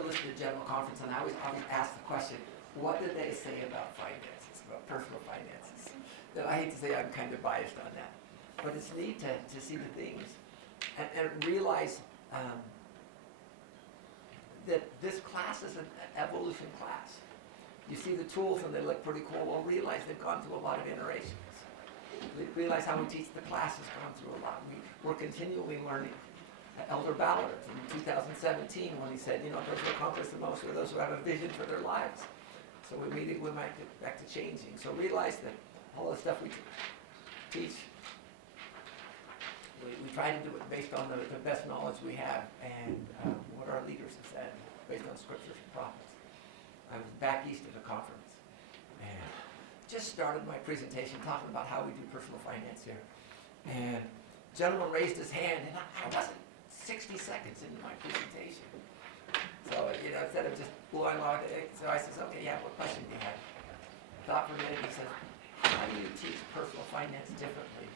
listen to General Conference, and I always ask the question, what did they say about finances, about personal finances? Now, I hate to say I'm kind of biased on that, but it's neat to see the things and realize that this class is an evolution class. You see the tools and they look pretty cool. Well, realize they've gone through a lot of iterations. Realize how we teach the class has gone through a lot. We're continually learning. Elder Ballard in 2017 when he said, those who accomplish the most are those who have a vision for their lives. So we immediately went back to changing. So realize that all the stuff we teach, we try to do it based on the best knowledge we have and what our leaders have said, based on scriptures and prophets. I was back east at a conference and just started my presentation talking about how we do personal finance here. And a gentleman raised his hand, and I wasn't 60 seconds into my presentation. So, instead of just blowing along, so I said, okay, yeah, what question do you have? Thought for a minute, he said, how do you teach personal finance differently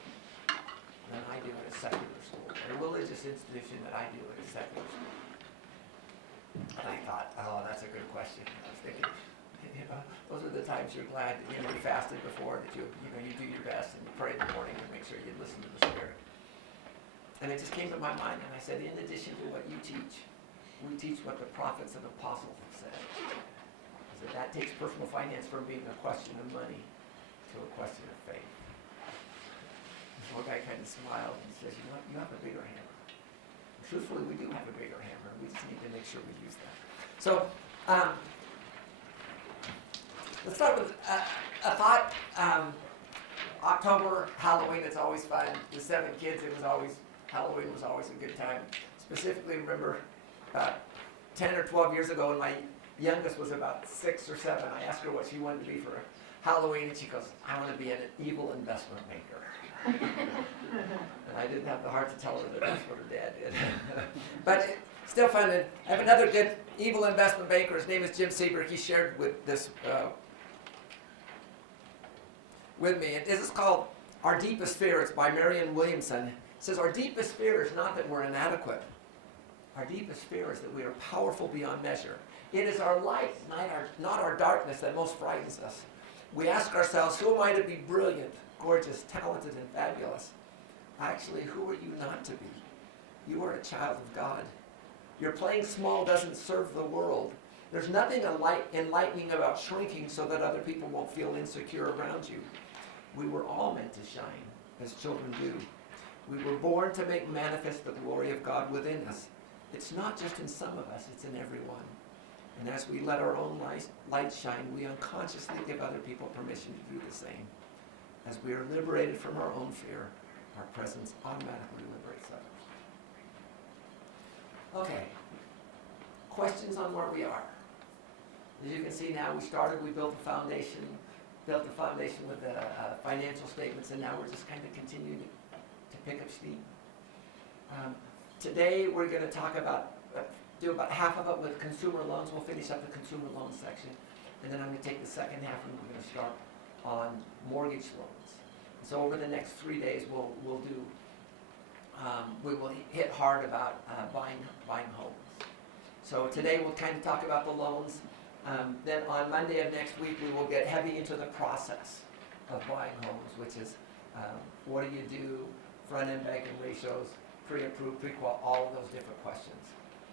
than I do at a secular school, a religious institution that I do at a secular school? And I thought, oh, that's a good question. I was thinking, those are the times you're glad that you fasted before, that you do your best and you pray in the morning and make sure you listen to the Spirit. And it just came to my mind, and I said, in addition to what you teach, we teach what the prophets and apostles have said. I said, that takes personal finance from being a question of money to a question of faith. This one guy kind of smiled and says, you have a bigger hammer. Truthfully, we do have a bigger hammer. We just need to make sure we use that. So, let's start with a thought. October, Halloween, it's always fun. The 7 kids, Halloween was always a good time. Specifically, remember about 10 or 12 years ago when my youngest was about 6 or 7, I asked her what she wanted to be for Halloween, and she goes, I want to be an evil investment banker. And I didn't have the heart to tell her that that's what her dad did. But it's still fun. And I have another good evil investment banker. His name is Jim Seberg. He shared with this with me. And this is called Our Deepest Fear. It's by Marianne Williamson. It says, our deepest fear is not that we're inadequate. Our deepest fear is that we are powerful beyond measure. It is our light, not our darkness, that most frightens us. We ask ourselves, who am I to be brilliant, gorgeous, talented, and fabulous? Actually, who are you not to be? You are a child of God. Your playing small doesn't serve the world. There's nothing enlightening about shrinking so that other people won't feel insecure around you. We were all meant to shine, as children do. We were born to make manifest the glory of God within us. It's not just in some of us, it's in everyone. And as we let our own light shine, we unconsciously give other people permission to do the same. As we are liberated from our own fear, our presence automatically liberates others. Okay. Questions on where we are. As you can see now, we built a foundation with the financial statements, and now we're just kind of continuing to pick up steam. Today we're going to talk about, do about half of it with consumer loans. We'll finish up the consumer loans section, and then I'm going to take the second half and we're going to start on mortgage loans. So over the next 3 days we'll do, we will hit hard about buying homes. So today we'll kind of talk about the loans. Then on Monday of next week we will get heavy into the process of buying homes, which is what do you do, front-end banking ratios, pre-approved, pre-qual, all of those different questions.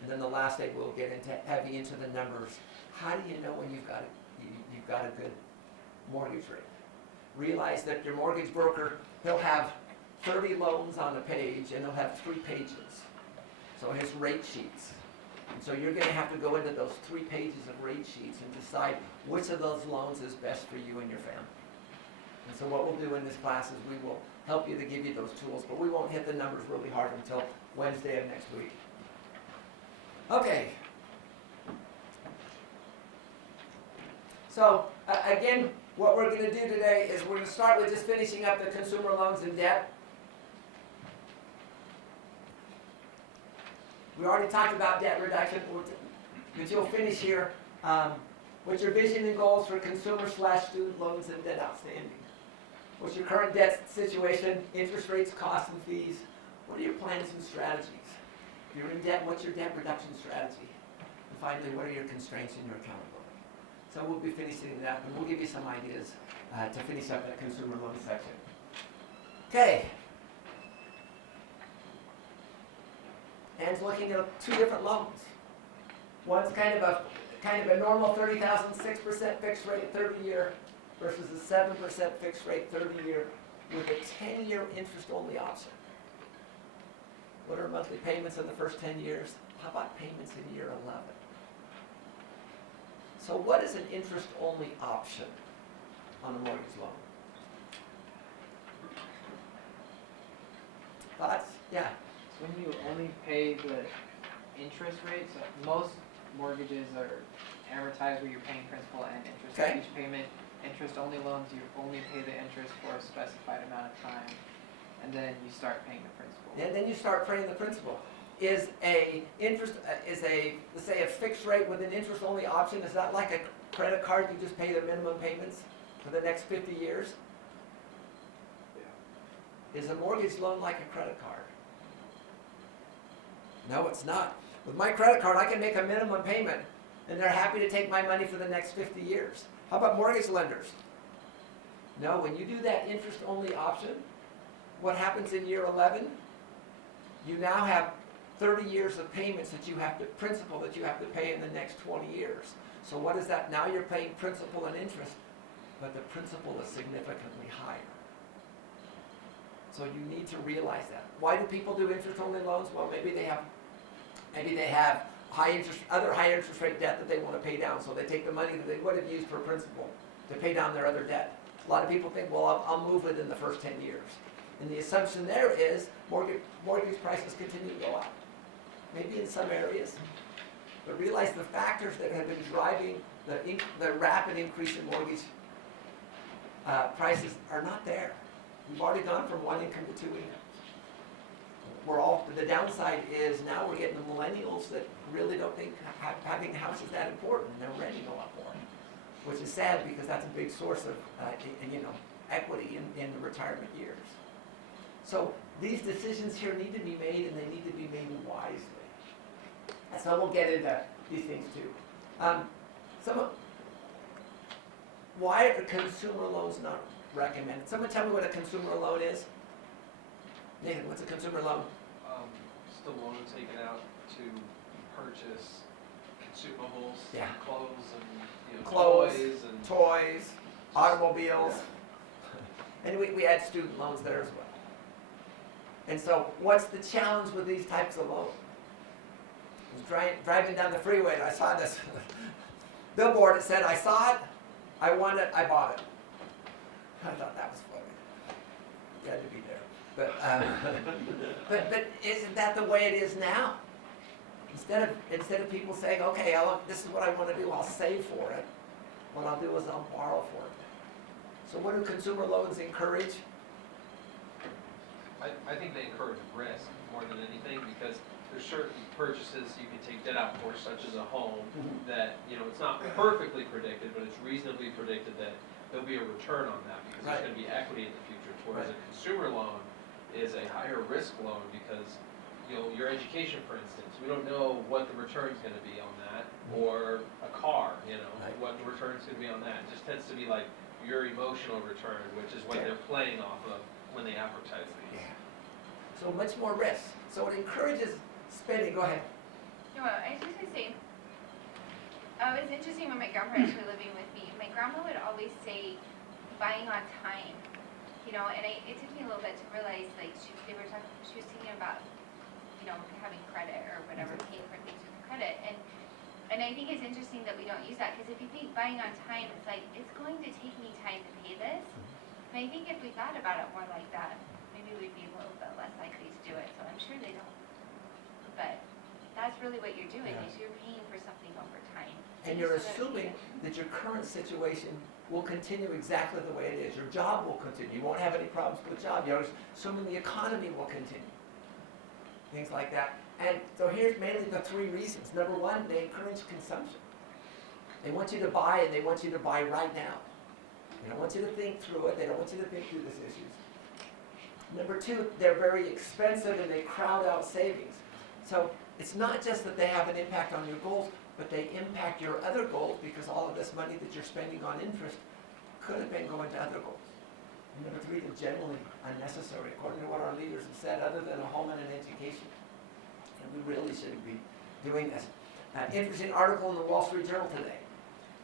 And then the last day we'll get heavy into the numbers. How do you know when you've got a good mortgage rate? Realize that your mortgage broker, he'll have 30 loans on a page and he'll have 3 pages. So his rate sheets. And so you're going to have to go into those 3 pages of rate sheets and decide which of those loans is best for you and your family. And so what we'll do in this class is we will help you to give you those tools, but we won't hit the numbers really hard until Wednesday of next week. Okay. So again, what we're going to do today is we're going to start with just finishing up the consumer loans and debt. We already talked about debt reduction, but you'll finish here. What's your vision and goals for consumer/student loans and debt outstanding? What's your current debt situation, interest rates, costs, and fees? What are your plans and strategies? If you're in debt, what's your debt reduction strategy? And finally, what are your constraints and your accountability? So we'll be finishing it up, and we'll give you some ideas to finish up that consumer loan section. Okay. Ann's looking at two different loans. One's kind of a normal 30,000, 6% fixed rate 30-year versus a 7% fixed rate 30-year with a 10-year interest-only option. What are monthly payments in the first 10 years? How about payments in year 11? So what is an interest-only option on a mortgage loan? Thoughts? Yeah. When you only pay the interest rates, most mortgages are amortized where you're paying principal and interest Okay. for each payment. Interest-only loans, you only pay the interest for a specified amount of time, and then you start paying the principal. And then you start paying the principal. Is let's say a fixed rate with an interest-only option, is that like a credit card, you just pay the minimum payments for the next 50 years? Yeah. Is a mortgage loan like a credit card? No, it's not. With my credit card, I can make a minimum payment, and they're happy to take my money for the next 50 years. How about mortgage lenders? No, when you do that interest-only option, what happens in year 11? You now have 30 years of payments that you have to, principal that you have to pay in the next 20 years. So what is that? Now you're paying principal and interest, but the principal is significantly higher. So you need to realize that. Why do people do interest-only loans? Well, maybe they have other high interest rate debt that they want to pay down, so they take the money that they would have used for principal to pay down their other debt. A lot of people think, well, I'll move it in the first 10 years. And the assumption there is mortgage prices continue to go up. Maybe in some areas. But realize the factors that have been driving the rapid increase in mortgage prices are not there. We've already gone from one income to two incomes. The downside is now we're getting the millennials that really don't think having a house is that important, and they're renting a lot more, which is sad because that's a big source of equity in the retirement years. So these decisions here need to be made, and they need to be made wisely. And so we'll get into these things too. Why are consumer loans not recommended? Someone tell me what a consumer loan is. Nathan, what's a consumer loan? Just a loan taken out to purchase consumables, Yeah. clothes, and Clothes, toys, automobiles. And we add student loans there as well. And so what's the challenge with these types of loans? I was driving down the freeway and I saw this billboard. It said, I saw it, I want it, I bought it. I thought that was funny. You had to be there. But isn't that the way it is now? Instead of people saying, okay, this is what I want to do, I'll save for it, what I'll do is I'll borrow for it. So what do consumer loans encourage? I think they encourage risk more than anything, because there's certain purchases you can take debt out for, such as a home, that it's not perfectly predicted, but it's reasonably predicted that there'll be a return on that because there's going to be equity in the future. Whereas a consumer loan is a higher risk loan because your education, for instance, we don't know what the return's going to be on that, or a car, what the return's going to be on that. It just tends to be like your emotional return, which is what they're playing off of when they advertise these. Yeah. So much more risk. So it encourages spending. Go ahead. No, I was just going to say, it was interesting when my grandpa was actually living with me. My grandma would always say, buying on time, and it took me a little bit to realize, like, she was thinking about, having credit or whatever, paying for things with credit. And I think it's interesting that we don't use that, because if you think buying on time, it's like, it's going to take me time to pay this. And I think if we thought about it more like that, maybe we'd be a little bit less likely to do it. So I'm sure they don't. But that's really what you're doing, is you're paying for something over time. And you're assuming that your current situation will continue exactly the way it is. Your job will continue. You won't have any problems with the job. You're assuming the economy will continue. Things like that. And so here's mainly the three reasons. Number one, they encourage consumption. They want you to buy, and they want you to buy right now. They don't want you to think through it. They don't want you to think through these issues. Number two, they're very expensive and they crowd out savings. So it's not just that they have an impact on your goals, but they impact your other goals because all of this money that you're spending on interest could have been going to other goals. And number three, they're generally unnecessary, according to what our leaders have said, other than a home and an education. And we really shouldn't be doing this. An interesting article in the Wall Street Journal today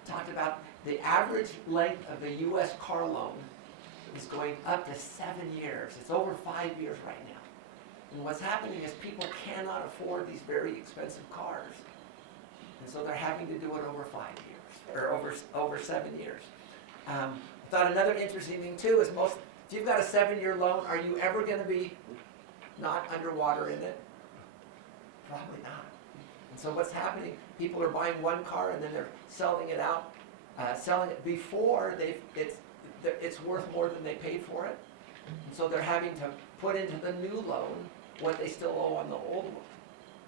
talked about the average length of the U.S. car loan is going up to 7 years. It's over 5 years right now. And what's happening is people cannot afford these very expensive cars. And so they're having to do it over 5 years, or over 7 years. I thought another interesting thing too is if you've got a 7-year loan, are you ever going to be not underwater in it? Probably not. And so what's happening, people are buying one car and then they're selling it out, selling it before it's worth more than they paid for it. And so they're having to put into the new loan what they still owe on the old one.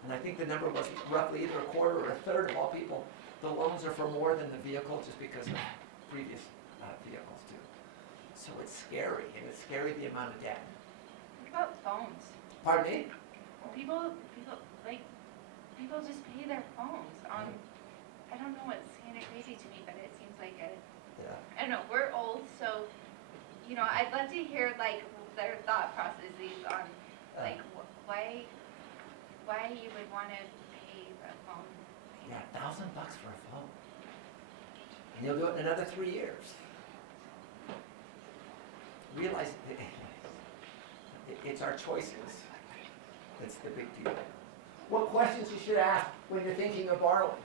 And I think the number was roughly either a quarter or a third of all people, the loans are for more than the vehicle just because of previous vehicles too. So it's scary, and it's scary the amount of debt. What about phones? Pardon me? People just pay their phones on, I don't know, it's kind of crazy to me, but it seems like Yeah. I don't know, we're old, so, I'd love to hear, like, their thought processes on, like, why you would want to pay a phone. Yeah, $1,000 for a phone. And you'll do it in another 3 years. Realize it's our choices that's the big deal. What questions you should ask when you're thinking of borrowing?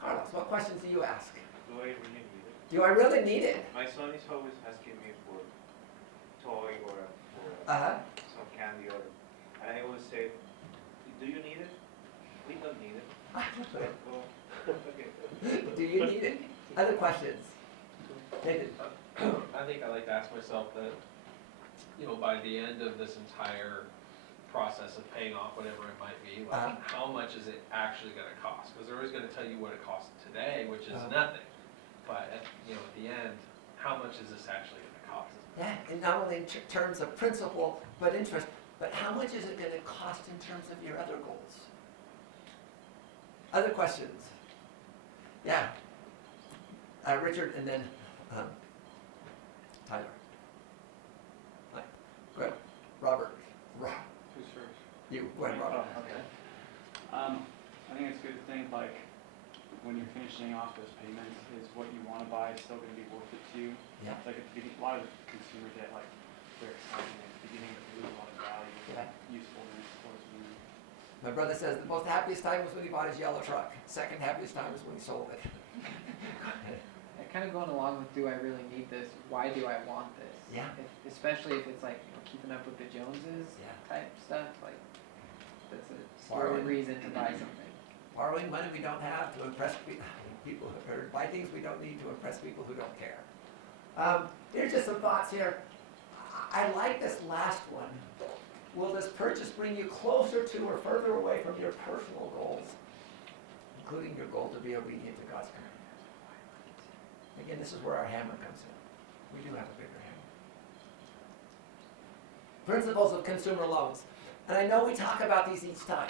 Carlos, what questions do you ask? Do I really need it? Do I really need it? My son is always asking me for toy or for Uh-huh. some candy or, and I always say, do you need it? We don't need it. Oh, okay. Do you need it? Other questions? David? I think I like to ask myself that, by the end of this entire process of paying off whatever it might be, like, how much is it actually gonna cost? Because they're always gonna tell you what it costs today, which is nothing. But at the end, how much is this actually gonna cost? Yeah, and not only in terms of principal, but interest, but how much is it going to cost in terms of your other goals? Other questions? Yeah. Richard and then Tyler. Right. Go ahead. Robert. Who's first? You. Go ahead, Robert. Oh, okay. I think it's good to think like when you're finishing off those payments, is what you want to buy still going to be worth it to you? Yeah. Like at the beginning, a lot of consumer debt, like they're exciting at the beginning, but they lose a lot of value, Yeah. usefulness towards you. My brother says the most happiest time was when he bought his yellow truck. Second happiest time was when he sold it. And kind of going along with, do I really need this? Why do I want this? Yeah. Especially if it's like keeping up with the Joneses Yeah. type stuff, like that's a Borrowing. scary reason to buy something. Borrowing money we don't have to impress people, or buy things we don't need to impress people who don't care. Here's just some thoughts here. I like this last one. Will this purchase bring you closer to or further away from your personal goals, including your goal to be obedient to God's command? Again, this is where our hammer comes in. We do have a bigger hammer. Principles of consumer loans. And I know we talk about these each time.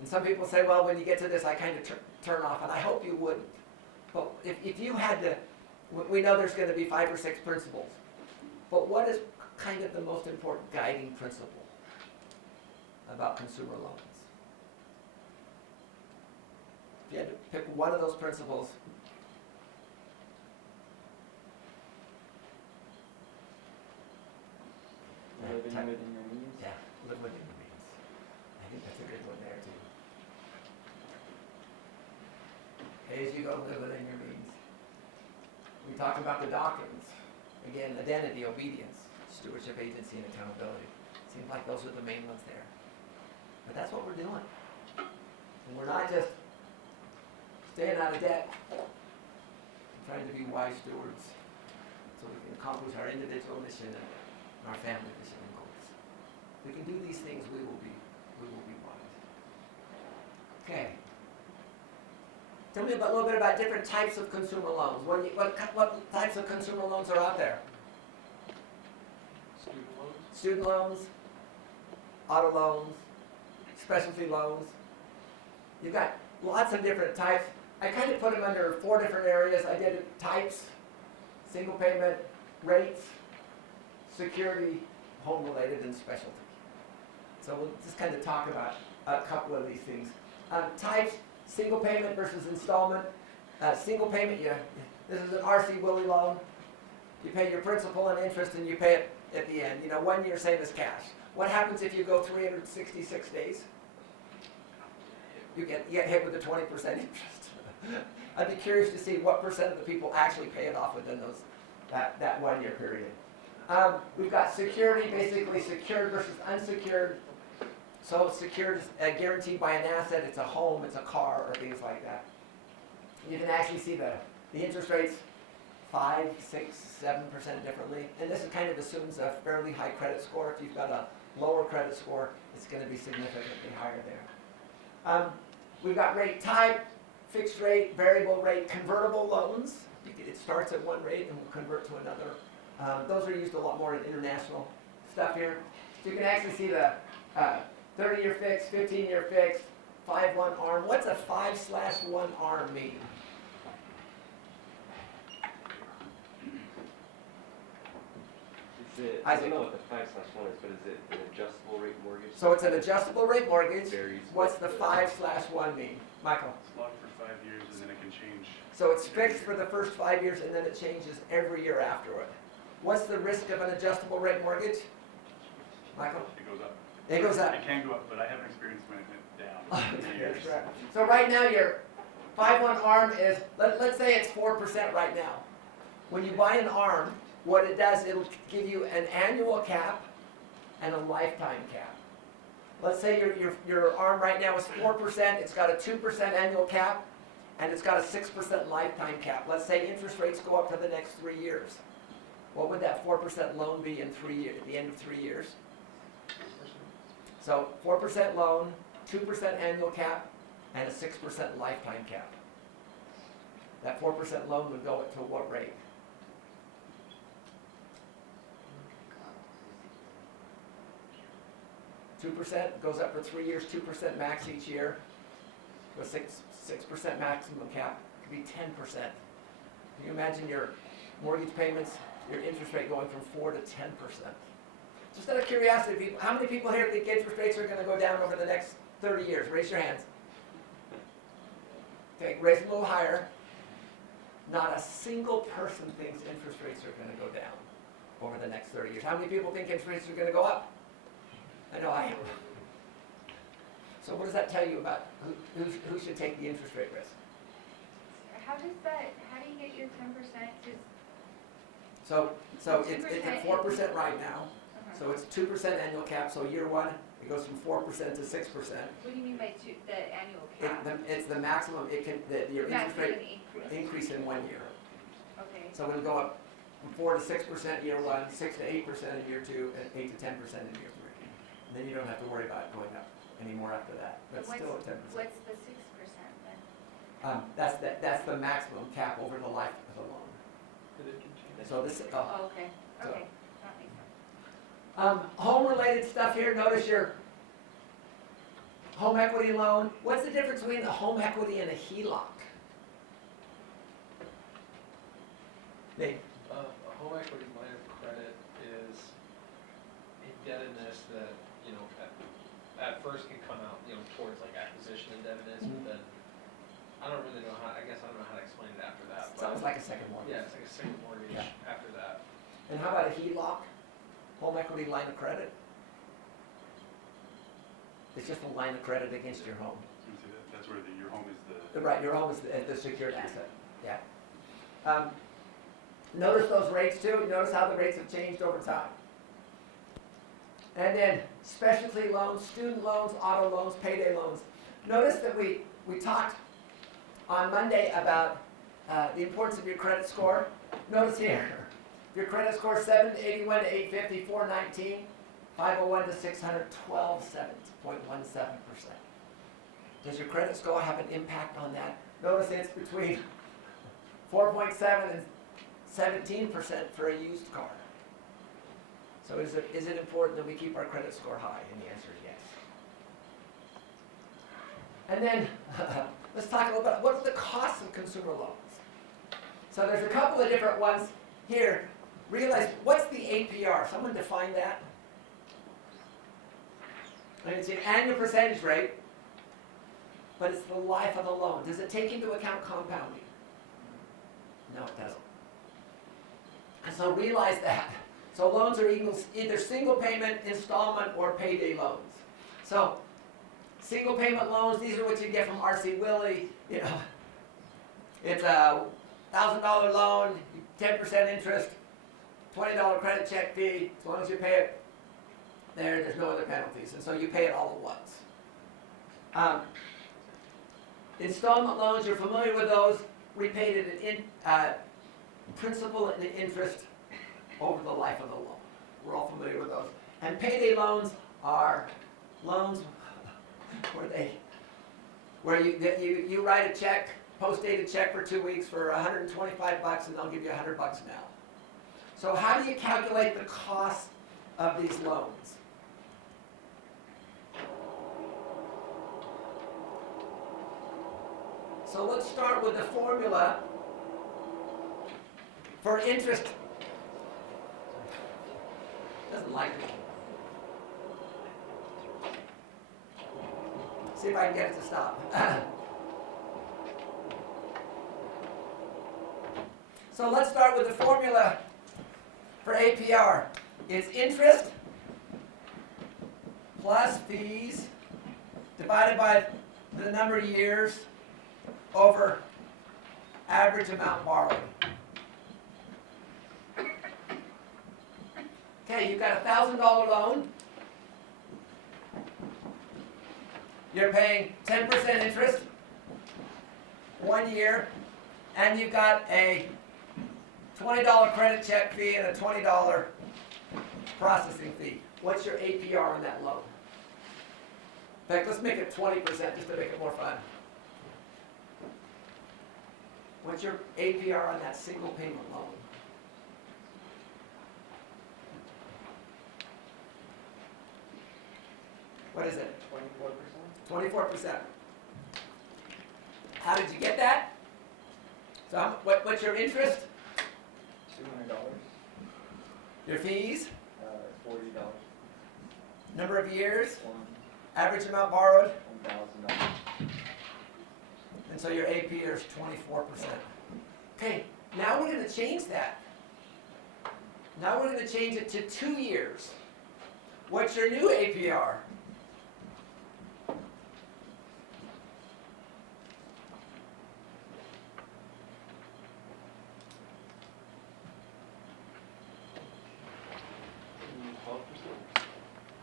And some people say, well, when you get to this, I kind of turn off, and I hope you wouldn't. But if you had to, we know there's going to be 5 or 6 principles. But what is kind of the most important guiding principle about consumer loans? If you had to pick one of those principles, Living within your means. yeah, live within your means. I think that's a good one there too. Pay as you go, live within your means. We talked about the doctrines. Again, identity, obedience, stewardship, agency, and accountability. Seems like those are the main ones there. But that's what we're doing. And we're not just staying out of debt, trying to be wise stewards so we can accomplish our individual mission and our family mission and goals. If we can do these things, we will be wise. Okay. Tell me a little bit about different types of consumer loans. What types of consumer loans are out there? Student loans? Student loans, auto loans, specialty loans. You've got lots of different types. I kind of put them under 4 different areas. I did types, single payment, rates, security, home related, and specialty. So we'll just kind of talk about a couple of these things. Types, single payment versus installment. Single payment, this is an RC Willie loan. You pay your principal and interest and you pay it at the end. 1 year same as cash. What happens if you go 366 days? You get hit with a 20% interest. I'd be curious to see what percent of the people actually pay it off within that 1 year period. We've got security, basically secured versus unsecured. So secured is guaranteed by an asset. It's a home, it's a car, or things like that. You can actually see the interest rates 5, 6, 7% differently. And this kind of assumes a fairly high credit score. If you've got a lower credit score, it's going to be significantly higher there. We've got rate type, fixed rate, variable rate, convertible loans. It starts at one rate and will convert to another. Those are used a lot more in international stuff here. So you can actually see the 30-year fixed, 15-year fixed, 5-1 ARM. What's a 5/1 ARM mean? I don't know what the 5/1 is, but is it an adjustable rate mortgage? So it's an adjustable rate mortgage. Varies What's the with 5/1 mean? Michael? It's locked for 5 years and then it can change. So it's fixed for the first 5 years and then it changes every year afterward. What's the risk of an adjustable rate mortgage? Michael? It goes up. It goes up. It can go up, but I haven't experienced when it went down. in years. That's right. So right now your 5/1 ARM is, let's say it's 4% right now. When you buy an ARM, what it does, it'll give you an annual cap and a lifetime cap. Let's say your ARM right now is 4%, it's got a 2% annual cap, and it's got a 6% lifetime cap. Let's say interest rates go up for the next 3 years. What would that 4% loan be in 3 years, at the end of 3 years? So 4% loan, 2% annual cap, and a 6% lifetime cap. That 4% loan would go to what rate? %, goes up for 3 years, 2% max each year. With 6% maximum cap, it could be 10%. Can you imagine your mortgage payments, your interest rate going from 4 to 10%? Just out of curiosity, people, how many people here think interest rates are going to go down over the next 30 years? Raise your hands. Okay, raise them a little higher. Not a single person thinks interest rates are going to go down over the next 30 years. How many people think interest rates are going to go up? I know I am. So what does that tell you about who should take the interest rate risk? How do you get your 10%? Just, So it's 2% at 4% right now. So it's 2% annual cap. So year one, it goes from 4% to 6%. what do you mean by the annual cap? It's the maximum your interest rate Maximum increase in 1 year. Okay. So it'll go up from 4 to 6% year one, 6 to 8% in year two, and 8 to 10% in year three. And then you don't have to worry about it going up anymore after that. But So still at 10%. What's the 6% then? That's the maximum cap over the life of the loan. So this, Oh, okay, So- okay, that makes sense. home-related stuff here. Notice your home equity loan. What's the difference between a home equity and a HELOC? Nate? A home equity line of credit is indebtedness that, at first can come out, towards like acquisition indebtedness, but then I don't really know how, I guess I don't know how to explain it after that. but- Sounds like a second mortgage. Yeah, it's like a second mortgage Yeah. after that. And how about a HELOC? Home equity line of credit? It's just a line of credit against your home. You see that? That's where your home is the. Right, your home is the secured asset, yeah. Notice those rates too, notice how the rates have changed over time. And then specialty loans, student loans, auto loans, payday loans. Notice that we talked on Monday about the importance of your credit score. Notice here, your credit score 781 to 850, 419, 501 to 600, 12.17%. Does your credit score have an impact on that? Notice it's between 4.7 and 17% for a used car. So is it important that we keep our credit score high? And the answer is yes. And then, let's talk a little bit, what's the cost of consumer loans? So there's a couple of different ones here. Realize, what's the APR? Someone define that? And it's an annual percentage rate, but it's the life of the loan. Does it take into account compounding? No, it doesn't. And so realize that. So loans are either single payment, installment, or payday loans. So single payment loans, these are what you get from RC Willey. You know, it's a $1,000 loan, 10% interest, $20 credit check fee. As long as you pay it, there's no other penalties, and so you pay it all at once. Installment loans, you're familiar with those, repaid at principal and interest over the life of the loan. We're all familiar with those. And payday loans are loans where you write a check, post-dated check for 2 weeks for $125, and they'll give you $100 now. So how do you calculate the cost of these loans? So let's start with the formula for interest. Doesn't like me. See if I can get it to stop. So let's start with the formula for APR. It's interest plus fees divided by the number of years over average amount borrowed. Okay, you've got a $1,000 loan. You're paying 10% interest, 1 year, and you've got a $20 credit check fee and a $20 processing fee. What's your APR on that loan? In fact, let's make it 20% just to make it more fun. What's your APR on that single payment loan? What is it? 24%. 24%. How did you get that? So what's your interest? $200. Your fees? $40. Number of years? 1. Average amount borrowed? $1,000. And so your APR is 24%. Okay, now we're going to change that. Now we're going to change it to 2 years. What's your new APR?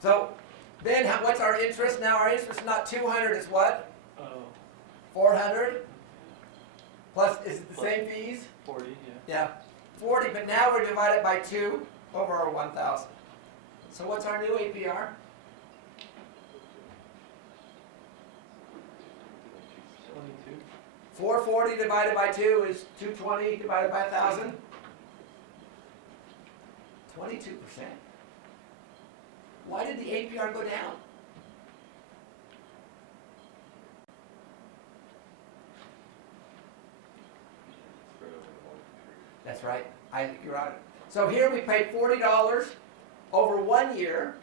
So then what's our interest? Now our interest is not 200, it's what? 400? Plus, is it the same fees? 40, Yeah, 40, but now we're divided by 2 over our 1,000. So what's our new APR? 22. 440 divided by 2 is 220 divided by 1,000? 22%. Why did the APR go down? That's right. You're on it. So here we paid $40 over 1 year.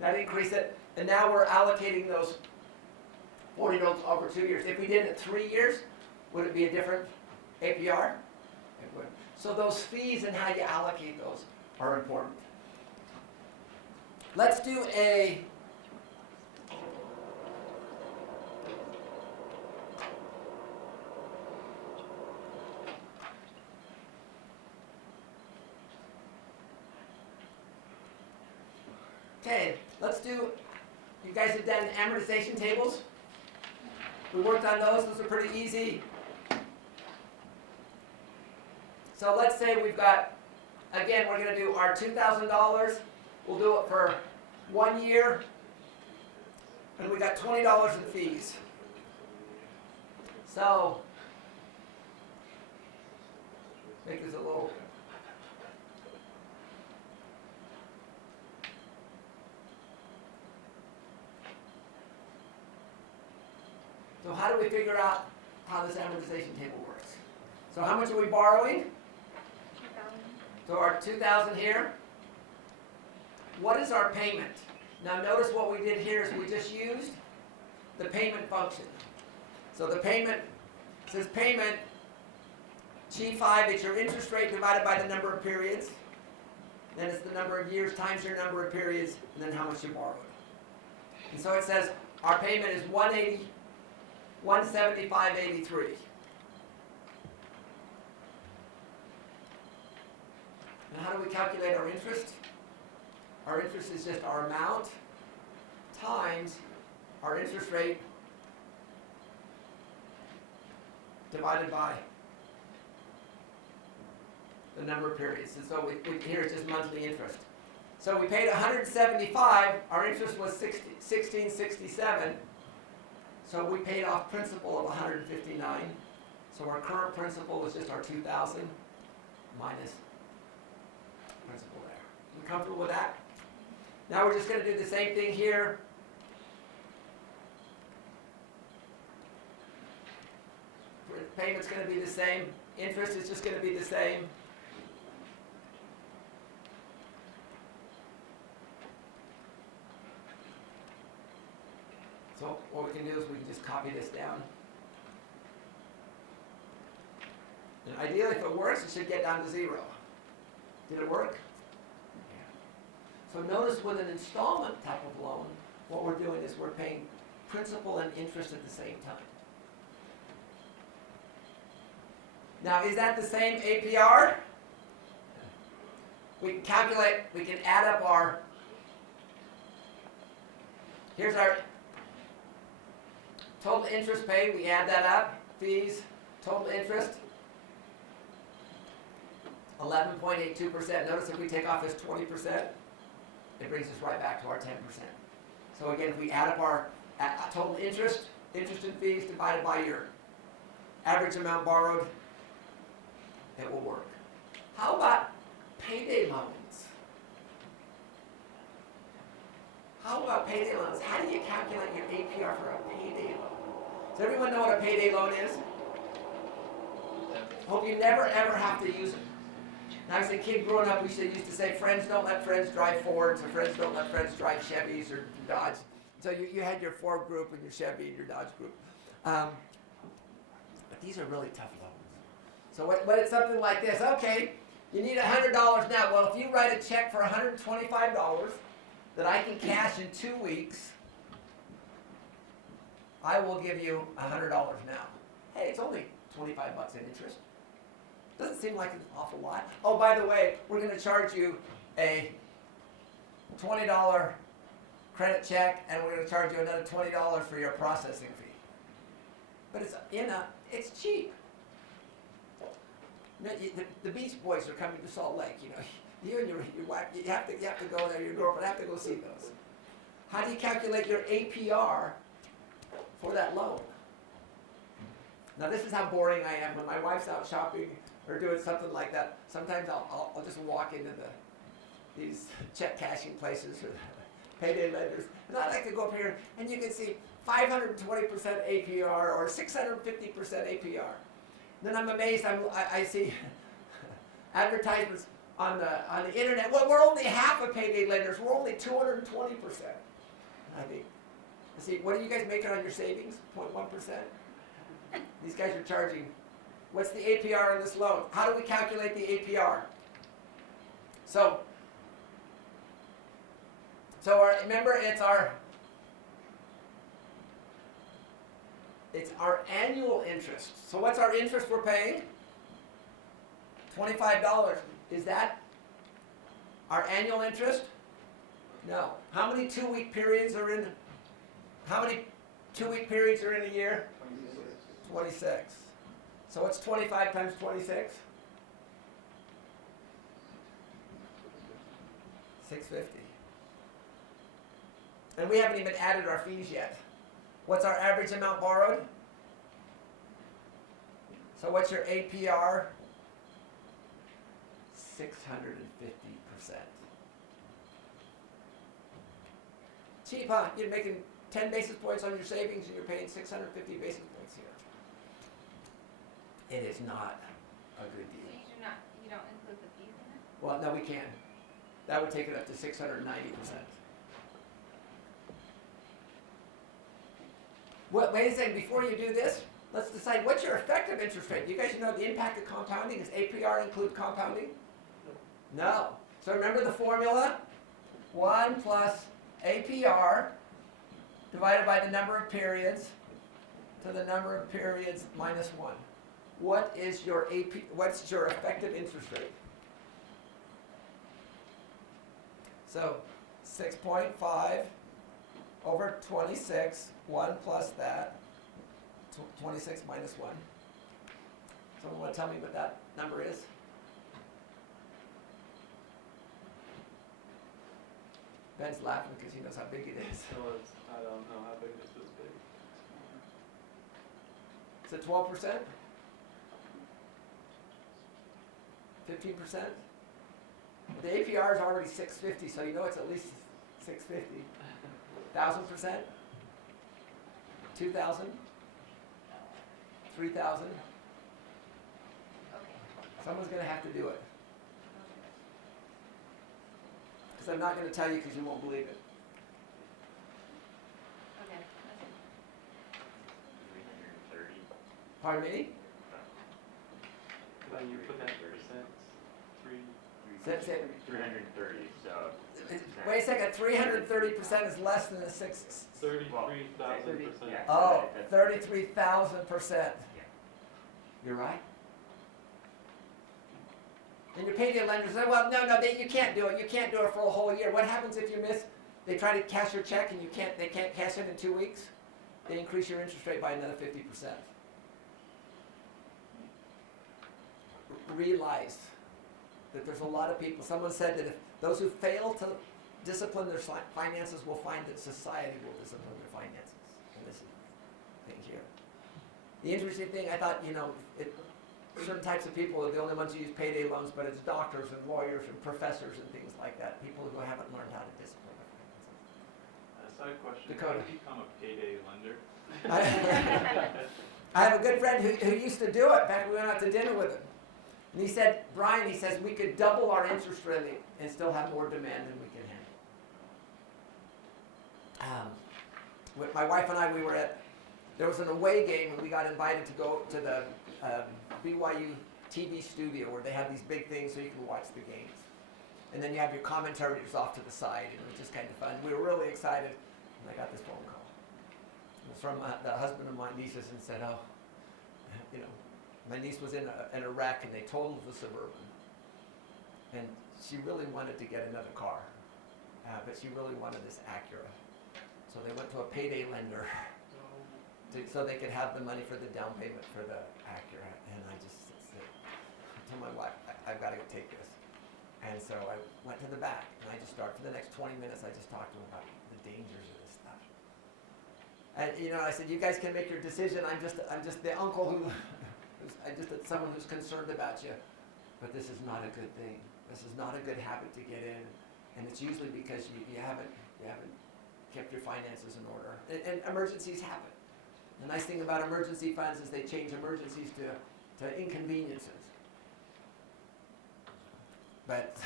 That increased it. And now we're allocating those $40 over 2 years. If we did it 3 years, would it be a different APR? It would. So those fees and how you allocate those are important. Let's do a okay, let's do, you guys have done amortization tables? We worked on those are pretty easy. So let's say we've got, again, we're going to do our $2,000. We'll do it for 1 year, and we got $20 in fees. So, make this a little. So how do we figure out how this amortization table works? So how much are we borrowing? 2,000. So our 2,000 here. What is our payment? Now notice what we did here is we just used the payment function. So the payment, says payment, G5, it's your interest rate divided by the number of periods. Then it's the number of years times your number of periods, and then how much you borrowed. And so it says our payment is 175.83. And how do we calculate our interest? Our interest is just our amount times our interest rate divided by the number of periods. And so here it's just monthly interest. So we paid 175, our interest was 1667. So we paid off principal of 159. So our current principal is just our 2,000 minus principal there. You comfortable with that? Now we're just going to do the same thing here. Payment's going to be the same. Interest is just going to be the same. So what we can do is we can just copy this down. And ideally, if it works, it should get down to 0. Did it work? So notice with an installment type of loan, what we're doing is we're paying principal and interest at the same time. Now, is that the same APR? We can calculate, we can add up our, here's our total interest paid, we add that up, fees, total interest, 11.82%. Notice if we take off this 20%, it brings us right back to our 10%. So again, if we add up our total interest and fees divided by your average amount borrowed, it will work. How about payday loans? How about payday loans? How do you calculate your APR for a payday loan? Does everyone know what a payday loan is? Hope you never ever have to use it. Now, as a kid growing up, we used to say, friends don't let friends drive Fords, or friends don't let friends drive Chevys or Dodge. So you had your Ford group and your Chevy and your Dodge group. But these are really tough loans. So when it's something like this, okay, you need $100 now. Well, if you write a check for $125 that I can cash in 2 weeks, I will give you $100 now. Hey, it's only 25 bucks in interest. Doesn't seem like an awful lot. Oh, by the way, we're going to charge you a $20 credit check, and we're going to charge you another $20 for your processing fee. But it's cheap. The Beach Boys are coming to Salt Lake. You know, you and your wife, you have to go there. Your girlfriend have to go see those. How do you calculate your APR for that loan? Now, this is how boring I am. When my wife's out shopping or doing something like that, sometimes I'll just walk into these check cashing places or payday lenders, and I like to go up here, and you can see 520% APR or 650% APR. Then I'm amazed. I see advertisements on the internet. Well, we're only half of payday lenders. We're only 220%. I think. See, what are you guys making on your savings? 0.1%. These guys are charging. What's the APR on this loan? How do we calculate the APR? So remember, it's our annual interest. So what's our interest we're paying? $25. Is that our annual interest? No. How many 2-week periods are in? How many 2-week periods are in a year? 26. So what's 25 times 26? 650. And we haven't even added our fees yet. What's our average amount borrowed? So what's your APR? 650%. Cheap, huh? You're making 10 basis points on your savings and you're paying 650 basis points here. It is not a good So deal. you don't include the fees in it? Well, no, we can. That would take it up to 690%. Well, wait a second, before you do this, let's decide what's your effective interest rate. You guys know the impact of compounding. Does APR include compounding? No. So remember the formula? 1 plus APR divided by the number of periods to the number of periods minus 1. What's your effective interest rate? So 6.5 over 26, 1 plus that, 26 minus 1. Someone want to tell me what that number is? Ben's laughing because he knows how big it is. So it's, I don't know how big this is big. Is it 12%? 15%? The APR is already 650, so you know it's at least 650. 1,000%? 2,000? 3,000? Okay. Someone's going to have to do it. Because I'm not going to tell you because you won't believe it. Okay. 330. Pardon me? When you put that percent, three. Say- 330, so. Wait a second, 330% is less than the 6. 33,000%. Yeah. Oh, That's- 33,000%. You're right. And your payday lender said, well, no, you can't do it. You can't do it for a whole year. What happens if you miss? They try to cash your check and they can't cash it in 2 weeks. They increase your interest rate by another 50%. Realize that there's a lot of people. Someone said that if those who fail to discipline their finances will find that society will discipline their finances. And this is the thing here. The interesting thing, I thought, certain types of people are the only ones who use payday loans, but it's doctors and lawyers and professors and things like that. People who haven't learned how to discipline their finances. Side question, Dakota. how do you become a payday lender? I have a good friend who used to do it. Back when we went out to dinner with him. And he said, Bryan, he says, we could double our interest rate and still have more demand than we can handle. My wife and I, there was an away game and we got invited to go to the BYU TV studio where they have these big things so you can watch the games. And then you have your commentators off to the side, and it was just kind of fun. We were really excited, and I got this phone call. It was from the husband of my nieces and said, my niece was in a wreck and they totaled the Suburban. And she really wanted to get another car, but she really wanted this Acura. So they went to a payday lender so they could have the money for the down payment for the Acura. And I just said, told my wife, I've got to go take this. And so I went to the back and I just started, for the next 20 minutes, I just talked to them about the dangers of this stuff. And I said, you guys can make your decision. I'm just the uncle I'm just someone who's concerned about you. But this is not a good thing. This is not a good habit to get in. And it's usually because you haven't kept your finances in order. And emergencies happen. The nice thing about emergency funds is they change emergencies to inconveniences. But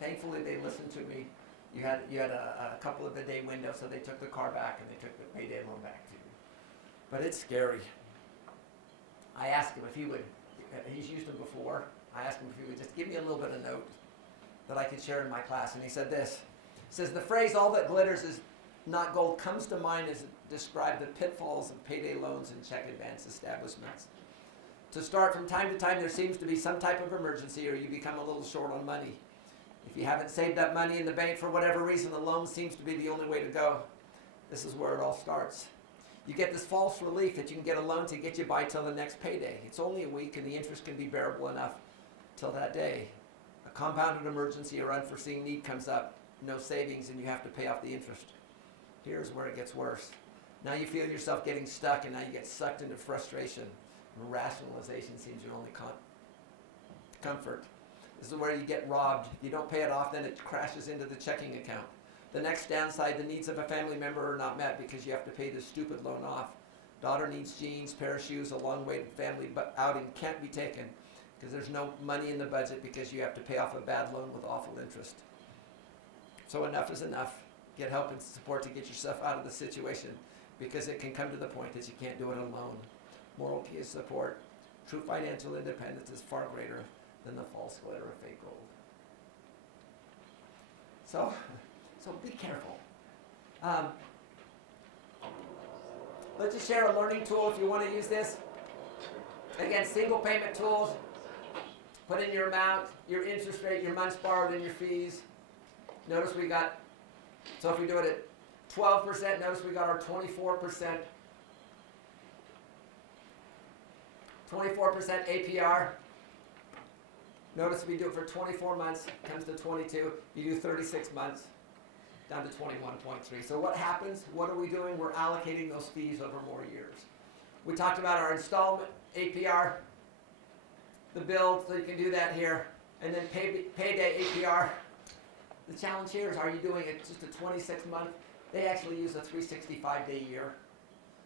thankfully they listened to me. You had a couple of the day window, so they took the car back and they took the payday loan back to you. But it's scary. I asked him if he would, he's used them before. I asked him if he would just give me a little bit of note that I could share in my class. And he said this. He says, the phrase, all that glitters is not gold, comes to mind as describe the pitfalls of payday loans and check advance establishments. To start, from time to time, there seems to be some type of emergency or you become a little short on money. If you haven't saved up money in the bank for whatever reason, the loan seems to be the only way to go. This is where it all starts. You get this false relief that you can get a loan to get you by till the next payday. It's only a week and the interest can be bearable enough till that day. A compounded emergency or unforeseen need comes up, no savings, and you have to pay off the interest. Here's where it gets worse. Now you feel yourself getting stuck and now you get sucked into frustration. And rationalization seems your only comfort. This is where you get robbed. If you don't pay it off, then it crashes into the checking account. The next downside, the needs of a family member are not met because you have to pay this stupid loan off. Daughter needs jeans, pair of shoes, a long-awaited family outing can't be taken because there's no money in the budget because you have to pay off a bad loan with awful interest. So enough is enough. Get help and support to get yourself out of the situation because it can come to the point that you can't do it alone. Moral key is support. True financial independence is far greater than the false glitter of fake gold. So be careful. Let's just share a learning tool if you want to use this. Again, single payment tools. Put in your amount, your interest rate, your months borrowed, and your fees. Notice we got, so if we do it at 12%, notice we got our 24%. 24% APR. Notice if we do it for 24 months, it comes to 22. You do 36 months, down to 21.3. So what happens? What are we doing? We're allocating those fees over more years. We talked about our installment APR, the build, so you can do that here. And then payday APR. The challenge here is, are you doing it just a 26 month? They actually use a 365-day year.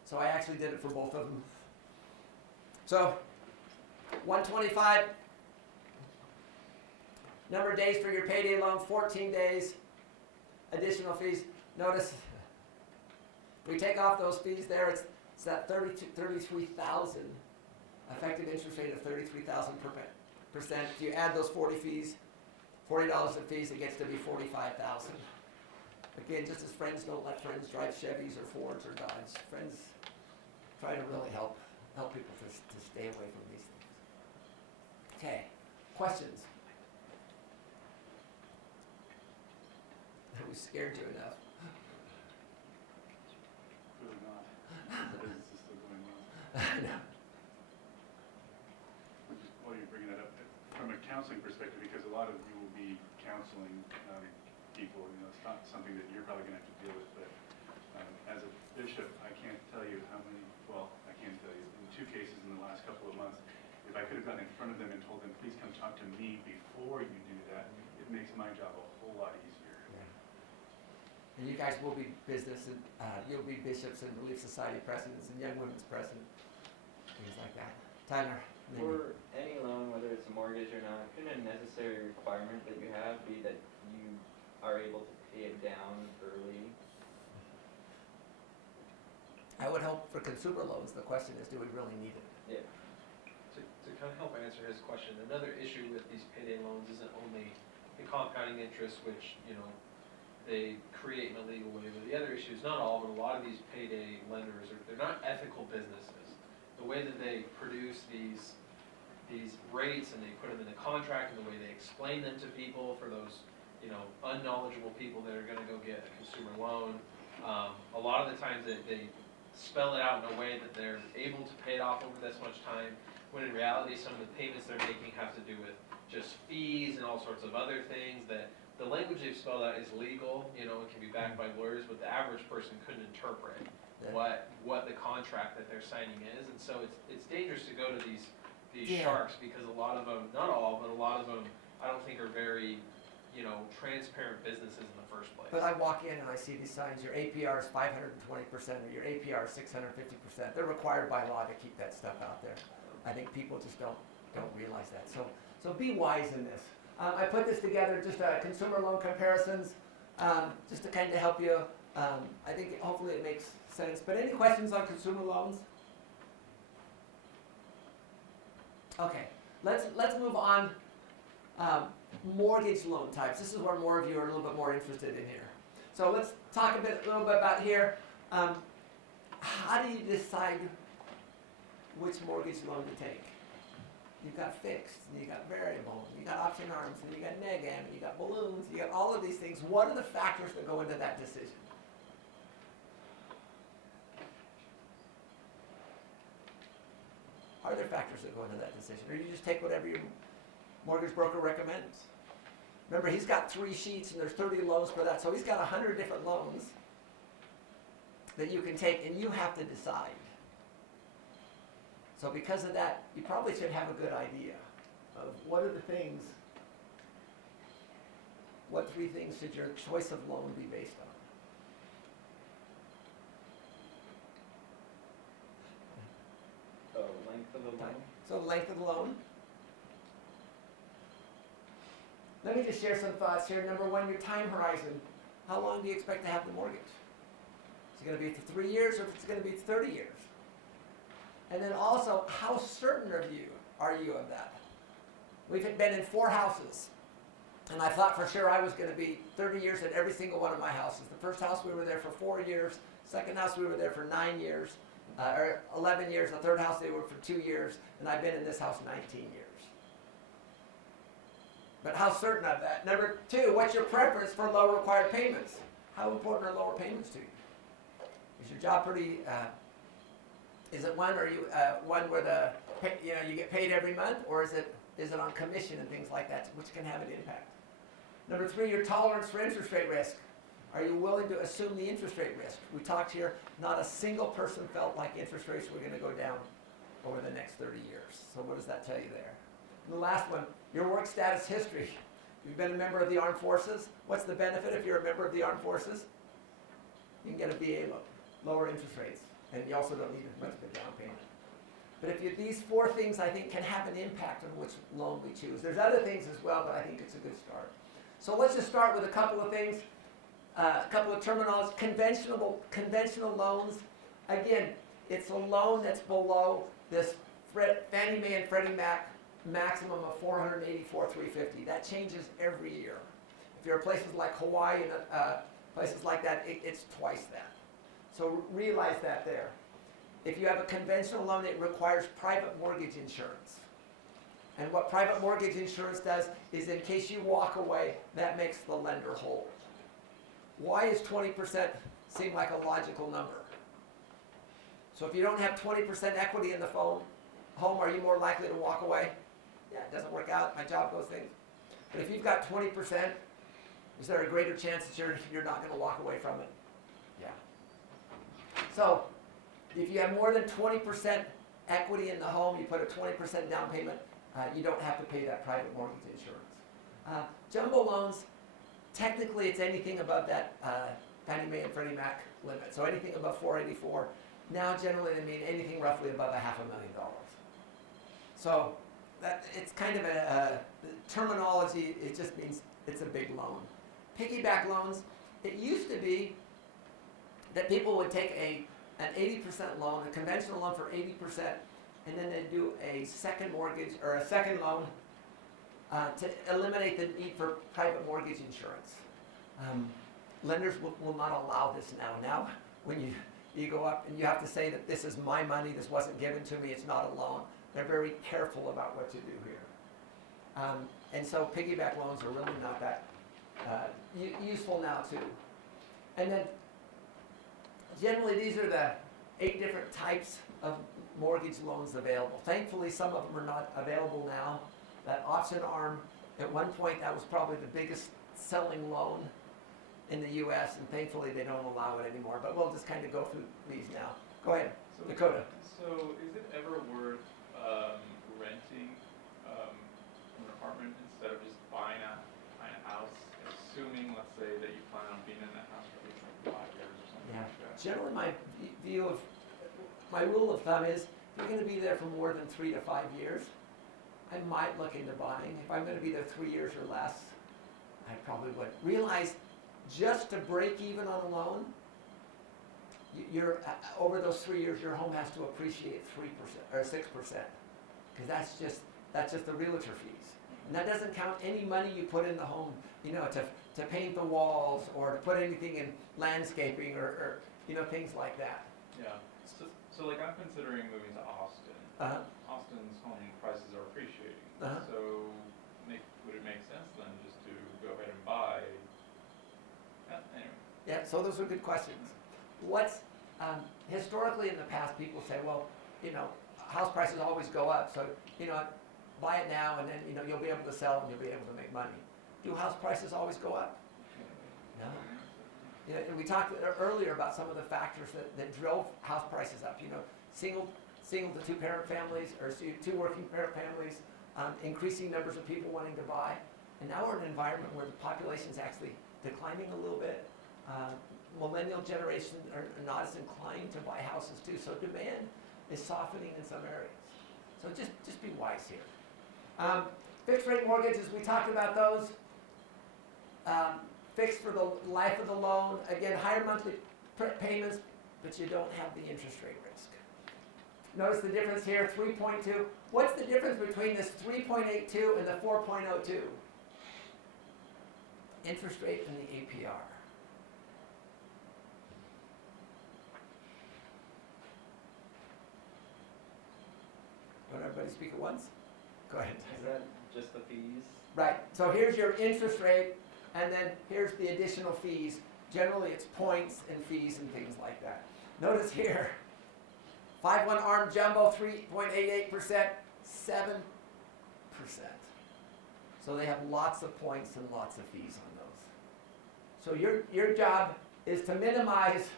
So I actually did it for both of them. So 125, number of days for your payday loan, 14 days, additional fees. Notice we take off those fees there, it's that 33,000, effective interest rate of 33,000%. If you add those 40 fees, $40 in fees, it gets to be 45,000. Again, just as friends don't let friends drive Chevys or Fords or Dodge, friends try to really help people to stay away from these things. Okay, questions? We scared you enough. Really not. The business is still going well. No. Well, you're bringing that up from a counseling perspective, because a lot of you will be counseling people. You know, it's not something that you're probably going to have to deal with. But as a bishop, I can't tell you how many. Well, I can tell you in 2 cases in the last couple of months, if I could have gotten in front of them and told them, please come talk to me before you do that, it makes my job a whole lot easier. Yeah. And you guys will be business, and you'll be bishops and Relief Society presidents and Young Women's president, things like that. Tyler. For any loan, whether it's a mortgage or not, couldn't a necessary requirement that you have be that you are able to pay it down early? I would hope for consumer loans. The question is, do we really need it? Yeah. To kind of help answer his question, another issue with these payday loans isn't only the compounding interest, which, you know, they create in a legal way, but the other issue is not all, but a lot of these payday lenders, they're not ethical businesses. The way that they produce these rates and they put them in the contract and the way they explain them to people for those, you know, unknowledgeable people that are going to go get a consumer loan, a lot of the times they spell it out in a way that they're able to pay it off over this much time, when in reality some of the payments they're making have to do with just fees and all sorts of other things that the language they've spelled out is legal, you know, it can be backed by lawyers, but the average person couldn't interpret what the contract that they're signing is, and so it's dangerous to go to these sharks because a lot of them, not all, but a lot of them, I don't think are very, you know, transparent businesses in the first place. But I walk in and I see these signs, your APR is 520% or your APR is 650%. They're required by law to keep that stuff out there. I think people just don't realize that. So be wise in this. I put this together, just consumer loan comparisons, just to kind of help you. I think hopefully it makes sense. But any questions on consumer loans? Okay, let's move on. Mortgage loan types. This is where more of you are a little bit more interested in here. So let's talk a little bit about here. How do you decide which mortgage loan to take? You've got fixed, and you got variable, and you got option arms, and you got neg am, and you got balloons, you got all of these things. What are the factors that go into that decision? Are there factors that go into that decision, or you just take whatever your mortgage broker recommends? Remember, he's got 3 sheets, and there's 30 loans for that, so he's got 100 different loans that you can take, and you have to decide. So because of that, you probably should have a good idea of what are the things what 3 things should your choice of loan be based on? The length of the loan? So the length of the loan. Let me just share some thoughts here. Number 1, your time horizon. How long do you expect to have the mortgage? Is it going to be for 3 years or if it's going to be 30 years? And then also, how certain are you of that? We've been in 4 houses, and I thought for sure I was going to be 30 years at every single one of my houses. The first house we were there for 4 years. Second house we were there for 9 years, or 11 years. The third house they were for 2 years, and I've been in this house 19 years. But how certain of that? Number 2, what's your preference for low required payments? How important are lower payments to you? Is your job pretty? Is it one where you get paid every month, or is it on commission and things like that, which can have an impact? Number 3, your tolerance for interest rate risk. Are you willing to assume the interest rate risk? We talked here, not a single person felt like interest rates were going to go down over the next 30 years. So what does that tell you there? And the last one, your work status history. You've been a member of the armed forces. What's the benefit if you're a member of the armed forces? You can get a VA loan, lower interest rates, and you also don't need as much of a down payment. But these 4 things, I think, can have an impact on which loan we choose. There's other things as well, but I think it's a good start. So let's just start with a couple of things, a couple of terminologies. Conventional loans. Again, it's a loan that's below this Fannie Mae and Freddie Mac maximum of $484,350. That changes every year. If you're in places like Hawaii and places like that, it's twice that. So realize that there. If you have a conventional loan, it requires private mortgage insurance. And what private mortgage insurance does is in case you walk away, that makes the lender whole. Why is 20% seem like a logical number? So if you don't have 20% equity in the home, are you more likely to walk away? Yeah, it doesn't work out, my job goes things. But if you've got 20%, is there a greater chance that you're not going to walk away from it? Yeah. So if you have more than 20% equity in the home, you put a 20% down payment, you don't have to pay that private mortgage insurance. Jumbo loans, technically it's anything above that Fannie Mae and Freddie Mac limit. So anything above 484. Now generally they mean anything roughly above $500,000. So it's kind of a terminology, it just means it's a big loan. Piggyback loans, it used to be that people would take an 80% loan, a conventional loan for 80%, and then they'd do a second mortgage or a second loan to eliminate the need for private mortgage insurance. Lenders will not allow this now. Now, when you go up and you have to say that this is my money, this wasn't given to me, it's not a loan. They're very careful about what to do here. And so piggyback loans are really not that useful now too. And then generally these are the 8 different types of mortgage loans available. Thankfully some of them are not available now. That option arm, at one point that was probably the biggest selling loan in the US, and thankfully they don't allow it anymore. But we'll just kind of go through these now. Go ahead, Dakota. So is it ever worth renting an apartment instead of just buying a house, assuming, let's say, that you plan on being in that house for at least like 5 years or something like that? Generally my rule of thumb is if you're going to be there for more than 3 to 5 years, I might look into buying. If I'm going to be there 3 years or less, I probably would. Realize just to break even on a loan, over those 3 years, your home has to appreciate 3% or 6%, because that's just the realtor fees, and that doesn't count any money you put in the home, to paint the walls or to put anything in landscaping or things like that. Yeah. So like I'm considering moving to Austin. Austin's home prices are appreciating. So would it make sense then just to go ahead and buy? Anyway. Yeah, so those are good questions. Historically in the past, people say, well, house prices always go up, so, buy it now and then, you'll be able to sell and you'll be able to make money. Do house prices always go up? No. And we talked earlier about some of the factors that drove house prices up. Single to 2 parent families or 2 working parent families, increasing numbers of people wanting to buy. And now we're in an environment where the population is actually declining a little bit. Millennial generation are not as inclined to buy houses too, so demand is softening in some areas. So just be wise here. Fixed rate mortgages, we talked about those. Fixed for the life of the loan. Again, higher monthly payments, but you don't have the interest rate risk. Notice the difference here, 3.2. What's the difference between this 3.82 and the 4.02? Interest rate and the APR. Don't everybody speak at once? Go ahead. Is that just the fees? Right, so here's your interest rate, and then here's the additional fees. Generally, it's points and fees and things like that. Notice here, 5-1 ARM jumbo, 3.88%, 7%. So they have lots of points and lots of fees on those. So your job is to minimize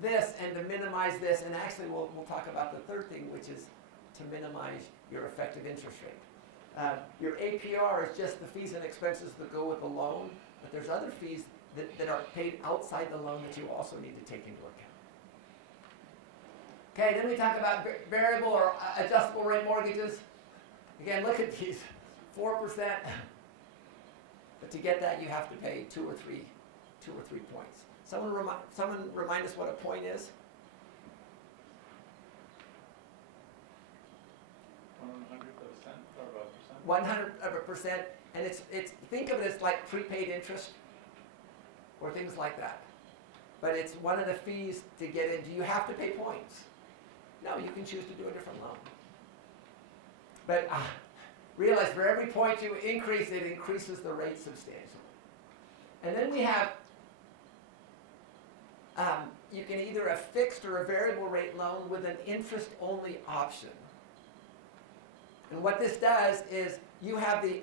this and to minimize this, and actually we'll talk about the third thing, which is to minimize your effective interest rate. Your APR is just the fees and expenses that go with the loan, but there's other fees that are paid outside the loan that you also need to take into account. Okay, then we talk about variable or adjustable rate mortgages. Again, look at these, 4%. But to get that, you have to pay two or three points. Someone remind us what a point is? 100%, and it's think of it as like prepaid interest or things like that. But it's one of the fees to get in. Do you have to pay points? No, you can choose to do a different loan. But realize for every point you increase, it increases the rate substantially. And then we have, you can either a fixed or a variable rate loan with an interest-only option. And what this does is you have the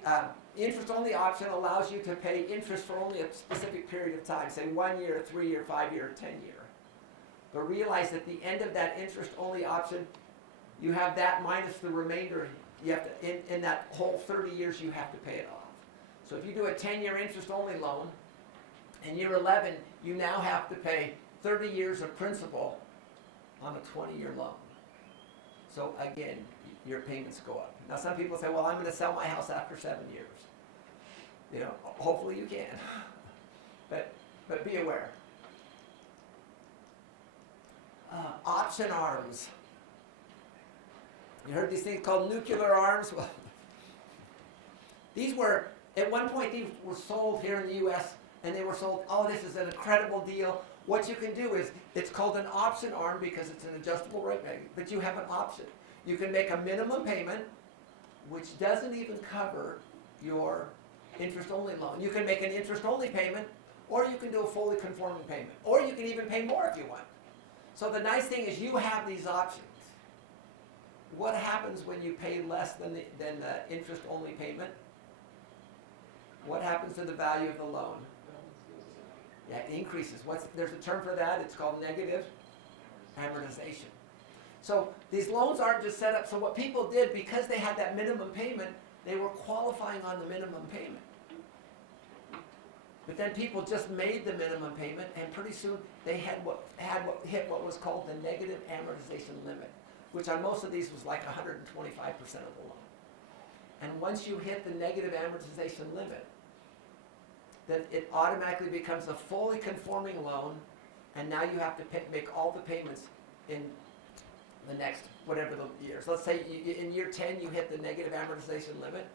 interest-only option allows you to pay interest for only a specific period of time, say 1 year, 3 year, 5 year, 10 year. But realize at the end of that interest-only option, you have that minus the remainder. You have to, in that whole 30 years, you have to pay it off. So if you do a 10-year interest-only loan, in year 11, you now have to pay 30 years of principal on a 20-year loan. So again, your payments go up. Now some people say, well, I'm going to sell my house after 7 years. You know, hopefully you can. But be aware. Option arms. You heard these things called nuclear arms? Well, these were, at one point these were sold here in the U.S. and they were sold, oh, this is an incredible deal. What you can do is, it's called an option arm because it's an adjustable rate, but you have an option. You can make a minimum payment, which doesn't even cover your interest-only loan. You can make an interest-only payment, or you can do a fully conforming payment, or you can even pay more if you want. So the nice thing is you have these options. What happens when you pay less than the interest-only payment? What happens to the value of the loan? Yeah, it increases. There's a term for that. It's called negative amortization. So these loans aren't just set up. So what people did, because they had that minimum payment, they were qualifying on the minimum payment. But then people just made the minimum payment, and pretty soon they hit what was called the negative amortization limit, which on most of these was like 125% of the loan. And once you hit the negative amortization limit, then it automatically becomes a fully conforming loan, and now you have to make all the payments in the next whatever the years. Let's say in year 10 you hit the negative amortization limit,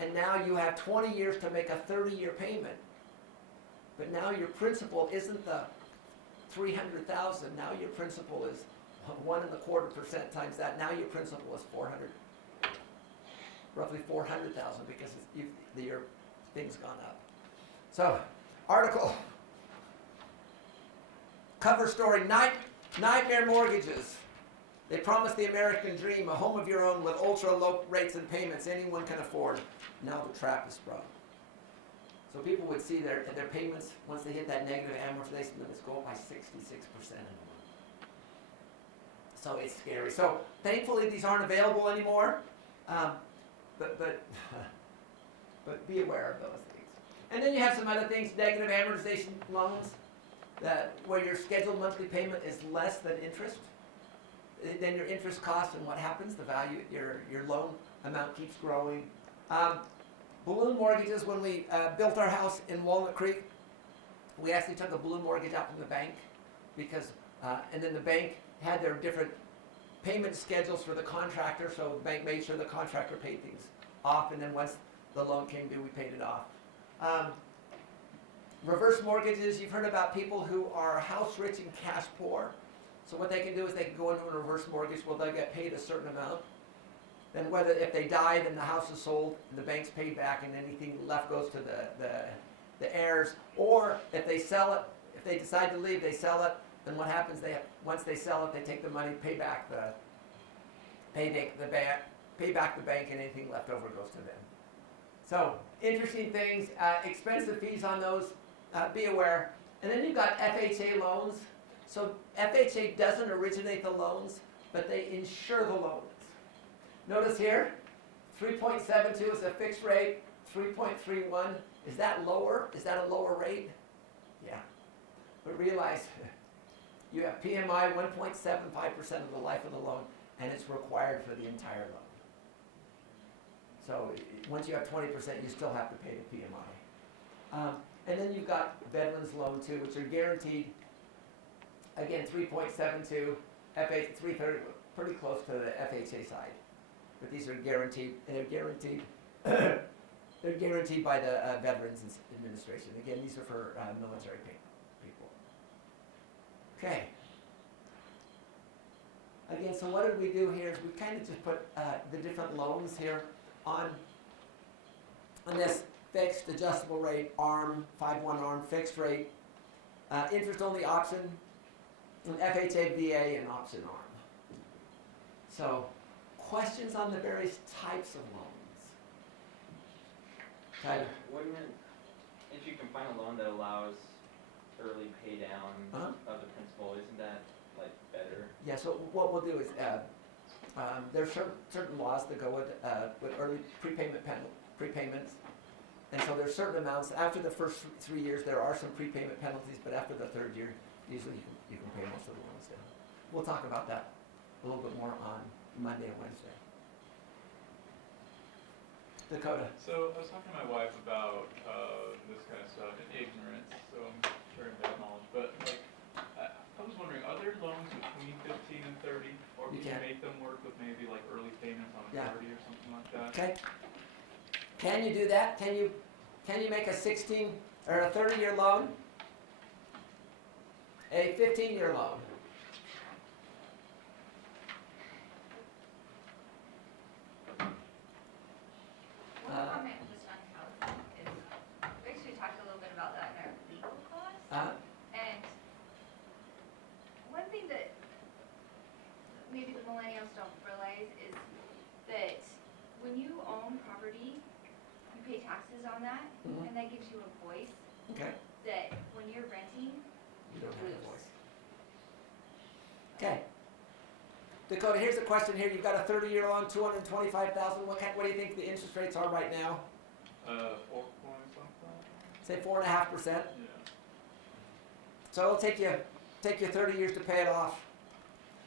and now you have 20 years to make a 30-year payment. But now your principal isn't the $300,000. Now your principal is 1.25% times that. Now your principal is roughly $400,000 because your thing's gone up. So, article, cover story, nightmare mortgages. They promise the American dream, a home of your own with ultra low rates and payments anyone can afford. Now the trap is sprung. So people would see their payments, once they hit that negative amortization limits, go up by 66% in a month. So it's scary. So thankfully these aren't available anymore. But but be aware of those things. And then you have some other things, negative amortization loans, where your scheduled monthly payment is less than interest. Then your interest cost and what happens, the value, your loan amount keeps growing. Balloon mortgages, when we built our house in Walnut Creek, we actually took a balloon mortgage out from the bank because, and then the bank had their different payment schedules for the contractor, so the bank made sure the contractor paid things off, and then once the loan came due, we paid it off. Reverse mortgages, you've heard about people who are house rich and cash poor. So what they can do is they can go into a reverse mortgage, well, they'll get paid a certain amount. Then if they die, then the house is sold, and the bank's paid back, and anything left goes to the heirs. Or if they sell it, if they decide to leave, they sell it, then what happens, once they sell it, they take the money, pay back the bank, and anything left over goes to them. So, interesting things, expensive fees on those, be aware. And then you've got FHA loans. So FHA doesn't originate the loans, but they insure the loans. Notice here, 3.72 is a fixed rate, 3.31, is that lower? Is that a lower rate? Yeah. But realize, you have PMI 1.75% of the life of the loan, and it's required for the entire loan. So once you have 20%, you still have to pay the PMI. And then you've got veterans loan too, which are guaranteed. Again, 3.72, FHA 330, pretty close to the FHA side. But these are guaranteed, and they're guaranteed. They're guaranteed by the Veterans Administration. Again, these are for military people. Okay. Again, so what did we do here is we kind of just put the different loans here on this fixed adjustable rate, ARM, 5-1 ARM, fixed rate, interest only option, an FHA, VA, and option ARM. So, questions on the various types of loans? Tyler? Wouldn't it, if you can find a loan that allows early pay down of the principal, isn't that like better? Yeah, so what we'll do is, there's certain laws that go with early prepayments. And so there's certain amounts, after the first 3 years, there are some prepayment penalties, but after the third year, usually you can pay most of the loans down. We'll talk about that a little bit more on Monday and Wednesday. Dakota. So I was talking to my wife about this kind of stuff in ignorance, so I'm very bad knowledge. But like, I was wondering, are there loans between 15 and 30, or You can you can. make them work with maybe like early payments on a Yeah. 30 or something like that? Okay. Can you do that? Can you make a 16 or a 30-year loan? A 15-year loan? One comment just on housing is, we actually talked a little bit about that in our legal costs. And one thing that maybe the millennials don't realize is that when you own property, you pay taxes on that, Mhm. and that gives you a voice Okay. that when you're renting, You don't have a voice. Okay. Dakota, here's a question here. You've got a 30-year loan, $225,000. What do you think the interest rates are right now? 4 point something? Say 4.5%. Yeah. So it'll take you 30 years to pay it off.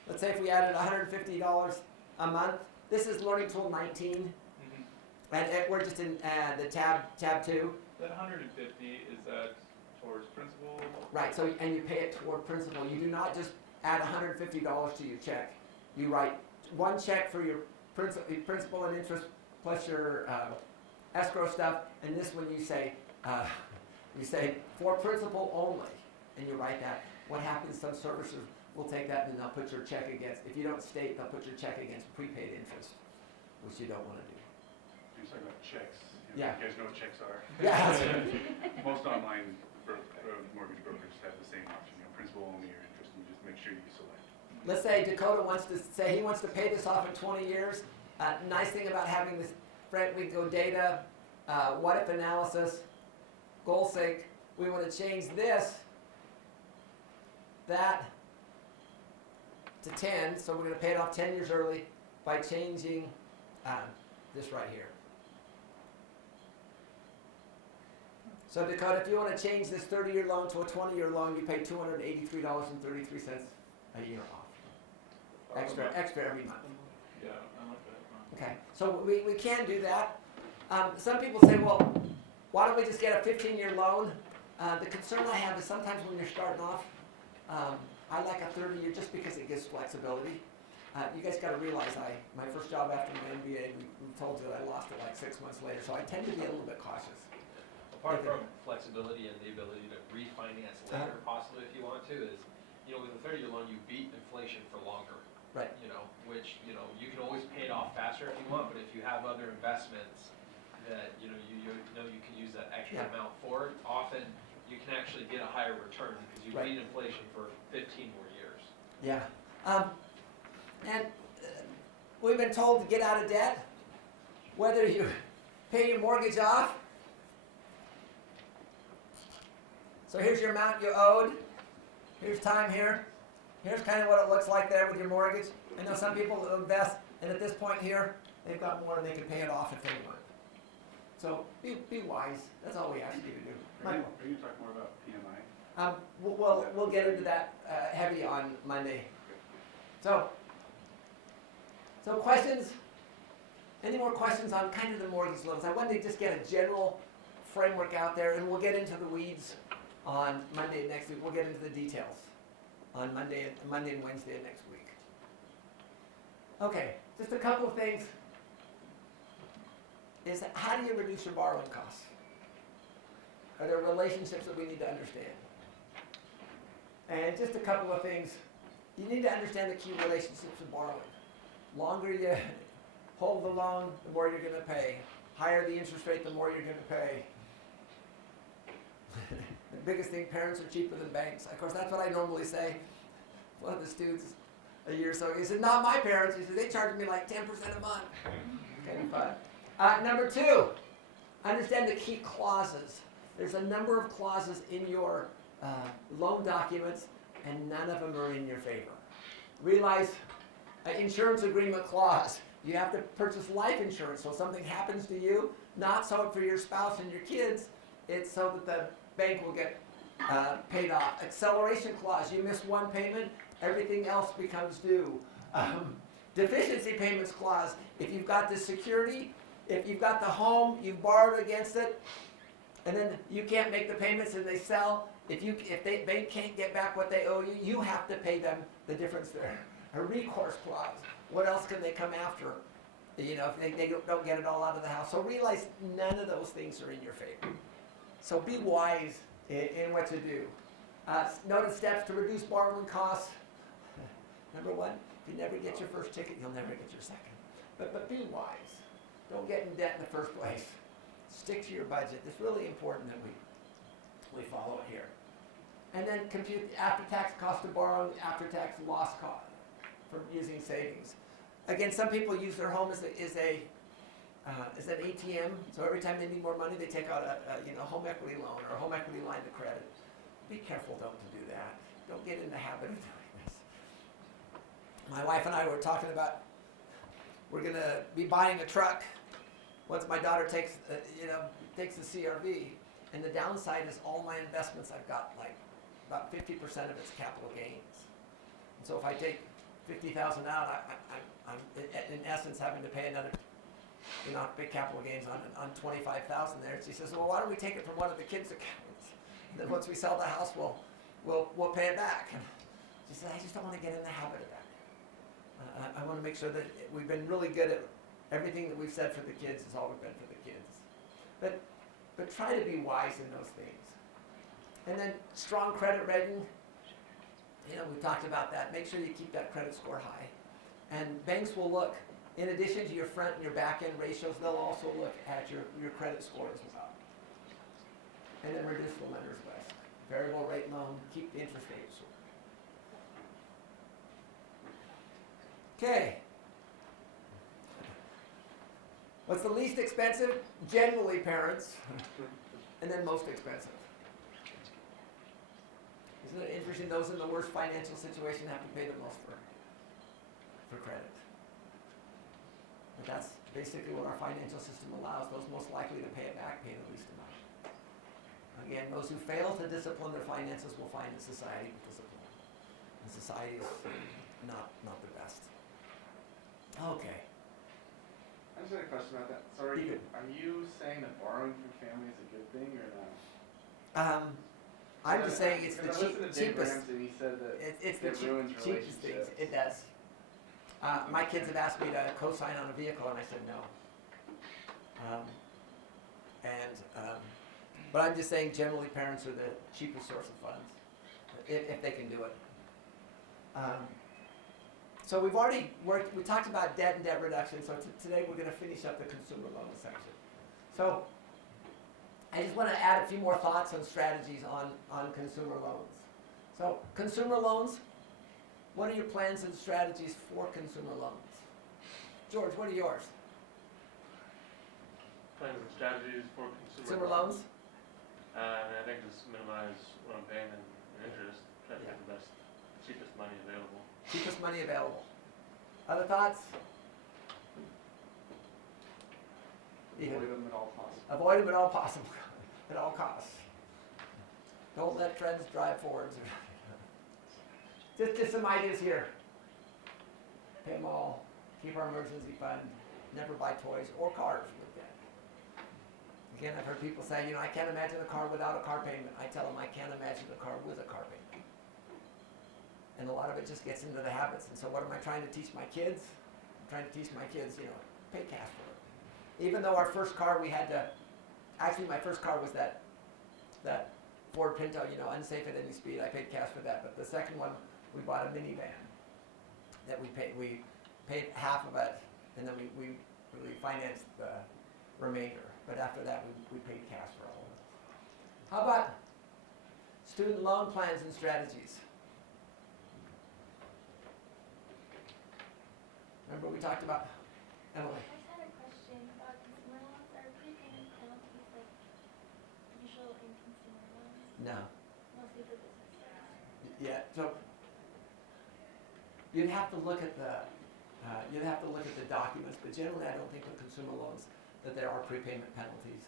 Let's say if we added $150 a month. This is Learning Tool 19, Mm-hmm. and we're just in the tab 2. That 150, is that towards principal? Right. So and you pay it toward principal. You do not just add $150 to your check. You write one check for your principal and interest plus your escrow stuff, and this one you say for principal only, and you write that. What happens? Some servicers will take that and they'll put your check against. If you don't state, they'll put your check against prepaid interest, which you don't want to do. You're talking about checks. Yeah. You guys know what checks are? Yeah. That's right. Most online mortgage brokers have the same option, principal only or interest, and you just make sure you select. Let's say Dakota wants to say he wants to pay this off in 20 years. Nice thing about having this, we go data, what if analysis, goal sake. We want to change that to 10, so we're going to pay it off 10 years early by changing this right here. So Dakota, if you want to change this 30-year loan to a 20-year loan, you pay $283.33 a year off. Extra every month. Yeah, I like that. Okay, so we can do that. Some people say, well, why don't we just get a 15-year loan? The concern I have is sometimes when you're starting off, I like a 30-year just because it gives flexibility. You guys got to realize my first job after my MBA, we told you that I lost it like 6 months later, so I tend to be a little bit cautious. Apart from flexibility and the ability to refinance later, possibly if you want to, is, with a 30-year loan, you beat inflation for longer. Right. Which, you can always pay it off faster if you want, but if you have other investments that, you can use that extra amount for, often you can actually get a higher return because you beat inflation for 15 more years. Yeah. And we've been told to get out of debt, whether you pay your mortgage off. So here's your amount you owed. Here's time here. Here's kind of what it looks like there with your mortgage. I know some people invest, and at this point here, they've got more and they can pay it off if they want. So be wise. That's all we ask you to do. Are Michael. you talking more about PMI? We'll get into that heavy on Monday. So questions? Any more questions on kind of the mortgage loans? I wanted to just get a general framework out there, and we'll get into the weeds on Monday next week. We'll get into the details on Monday and Wednesday of next week. Okay, just a couple of things. Is how do you reduce your borrowing costs? Are there relationships that we need to understand? And just a couple of things. You need to understand the key relationships of borrowing. Longer you hold the loan, the more you're going to pay. Higher the interest rate, the more you're going to pay. The biggest thing, parents are cheaper than banks. Of course, that's what I normally say. One of the students a year or so, he said, not my parents. He said, they charge me like 10% a month. Kind of fun. Number two, understand the key clauses. There's a number of clauses in your loan documents, and none of them are in your favor. Realize insurance agreement clause. You have to purchase life insurance, so if something happens to you, not so for your spouse and your kids, it's so that the bank will get paid off. Acceleration clause. You miss one payment, everything else becomes due. Deficiency payments clause. If you've got the security, if you've got the home, you've borrowed against it, and then you can't make the payments and they sell, if the bank can't get back what they owe you, you have to pay them the difference there. A recourse clause. What else can they come after? If they don't get it all out of the house. So realize none of those things are in your favor. So be wise in what to do. Notice steps to reduce borrowing costs. Number one, if you never get your first ticket, you'll never get your second. But be wise. Don't get in debt in the first place. Stick to your budget. It's really important that we follow it here. And then compute the after-tax cost of borrowing, after-tax loss cost from using savings. Again, some people use their home as an ATM. So every time they need more money, they take out a home equity loan or a home equity line of credit. Be careful, don't do that. Don't get in the habit of doing this. My wife and I were talking about we're going to be buying a truck once my daughter takes the CRV. And the downside is all my investments, I've got like about 50% of it's capital gains. And so if I take $50,000 out, I'm in essence having to pay another, big capital gains on 25,000 there. She says, well, why don't we take it from one of the kids' accounts? And then once we sell the house, we'll pay it back. And she said, I just don't want to get in the habit of that. I want to make sure that we've been really good at everything that we've said for the kids is all we've been for the kids. But try to be wise in those things. And then strong credit rating. We talked about that. Make sure you keep that credit score high. And banks will look, in addition to your front and your back end ratios, they'll also look at your credit score as well. And then reduce the lender's risk. Variable rate loan, keep the interest rate short. Okay. What's the least expensive? Generally parents. And then most expensive. Isn't it interesting? Those in the worst financial situation have to pay the most for credit. But that's basically what our financial system allows. Those most likely to pay it back pay the least amount. Again, those who fail to discipline their finances will find that society discipline. And society is not the best. Okay. I just had a question about that. So You could- are you saying that borrowing from family is a good thing or not? I'm just saying it's the Because I listened to Dave cheapest. Ramsey and he said that It's the it ruins cheapest things. relationships. It does. My kids have asked me to co-sign on a vehicle, and I said no. But I'm just saying, generally, parents are the cheapest source of funds, if they can do it. So we've already worked. We talked about debt and debt reduction. So today we're going to finish up the consumer loan section. So I just want to add a few more thoughts and strategies on consumer loans. So consumer loans. What are your plans and strategies for consumer loans? George, what are yours? Plans and strategies for Consumer loans? I think just minimize what I'm paying in interest, try to get the best, cheapest money available. Cheapest money available. Other thoughts? Ethan? Avoid them at all possible. Avoid them at all possible, at all costs. Don't let trends drive forwards. Just some ideas here. Pay them all. Keep our emergency fund. Never buy toys or cars with debt. Again, I've heard people say, I can't imagine a car without a car payment. I tell them I can't imagine a car with a car payment. And a lot of it just gets into the habits. And so what am I trying to teach my kids? I'm trying to teach my kids, pay cash for it. Even though our first car we had to, actually my first car was that Ford Pinto, unsafe at any speed. I paid cash for that. But the second one, we bought a minivan that we paid half of it, and then we financed the remainder. But after that, we paid cash for all of it. How about student loan plans and strategies? Remember we talked about, Emily? I just had a question about consumer loans. Are prepayment penalties like usual in consumer loans? No. Mostly for businesses. Yeah. So you'd have to look at the documents, but generally I don't think with consumer loans that there are prepayment penalties.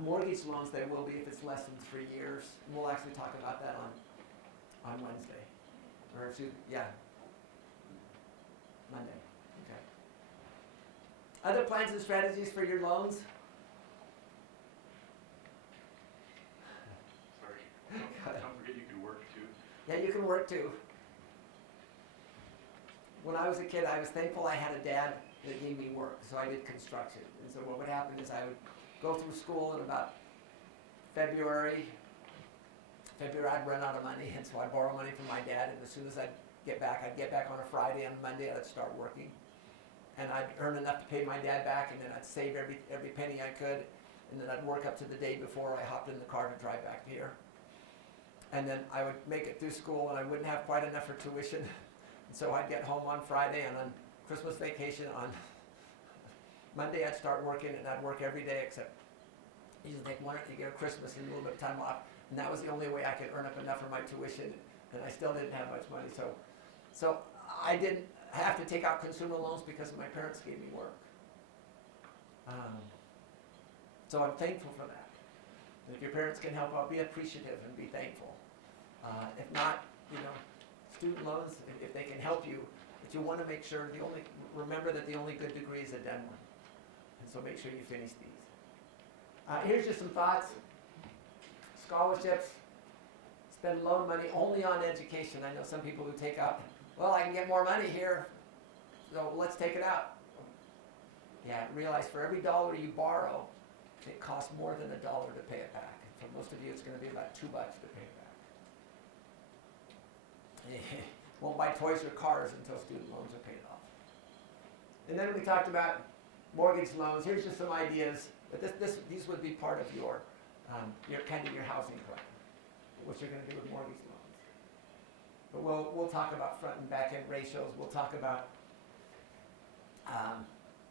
Mortgage loans, there will be if it's less than 3 years. And we'll actually talk about that on Wednesday. Or Monday. Okay. Other plans and strategies for your loans? Sorry. Don't forget you can work too. Yeah, you can work too. When I was a kid, I was thankful I had a dad that gave me work, so I did construction. And so what would happen is I would go through school in about February I'd run out of money, and so I'd borrow money from my dad, and as soon as I'd get back on a Friday, on Monday I'd start working. And I'd earn enough to pay my dad back, and then I'd save every penny I could, and then I'd work up to the day before I hopped in the car to drive back here. And then I would make it through school, and I wouldn't have quite enough for tuition. And so I'd get home on Friday, and on Christmas vacation on Monday I'd start working, and I'd work every day except usually take one year Christmas and a little bit of time off. And that was the only way I could earn up enough for my tuition, and I still didn't have much money. So I didn't have to take out consumer loans because my parents gave me work. So I'm thankful for that. And if your parents can help out, be appreciative and be thankful. If not, student loans, if they can help you, but you want to make sure remember that the only good degree is a done one. And so make sure you finish these. Here's just some thoughts. Scholarships, spend loan money only on education. I know some people who take out, I can get more money here, so let's take it out. Yeah, realize for every dollar you borrow, it costs more than $1 to pay it back. For most of you, it's going to be about $2 to pay it back. Won't buy toys or cars until student loans are paid off. And then we talked about mortgage loans. Here's just some ideas. But these would be part of your housing plan, what you're going to do with mortgage loans. But we'll talk about front and back end ratios. We'll talk about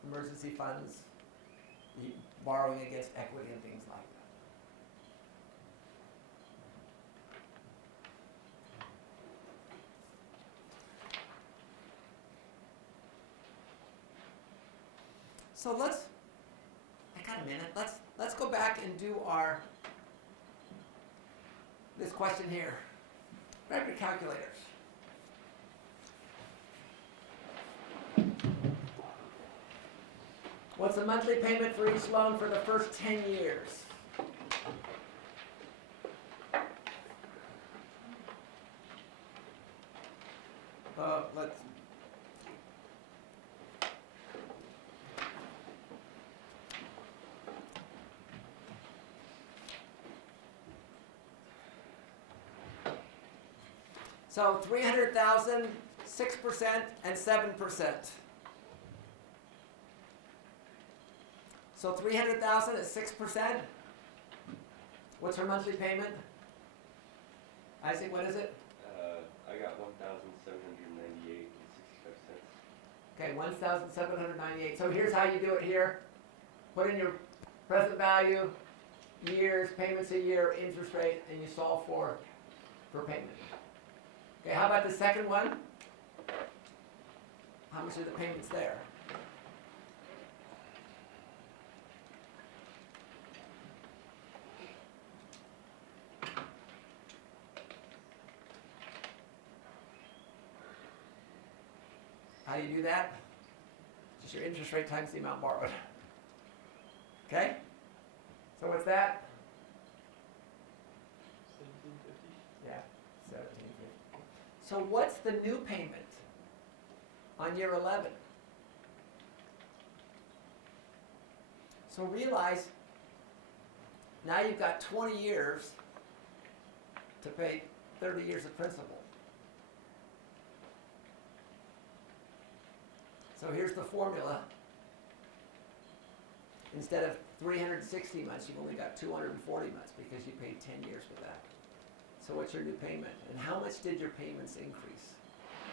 emergency funds, borrowing against equity, and things like that. So I got a minute. Let's go back and do our this question here. Grab your calculators. What's the monthly payment for each loan for the first 10 years? Let's. So 300,000, 6% and 7%. So 300,000 at 6%. What's her monthly payment? Isaac, what is it? I got 1,798 and 65 cents. Okay, 1,798. So here's how you do it here. Put in your present value, years, payments a year, interest rate, and you solve for payment. Okay, how about the second one? How much are the payments there? How do you do that? Just your interest rate times the amount borrowed. Okay? So what's that? 1750. Yeah, 1750. So what's the new payment on year 11? So realize now you've got 20 years to pay 30 years of principal. So here's the formula. Instead of 360 months, you've only got 240 months because you paid 10 years for that. So what's your new payment? And how much did your payments increase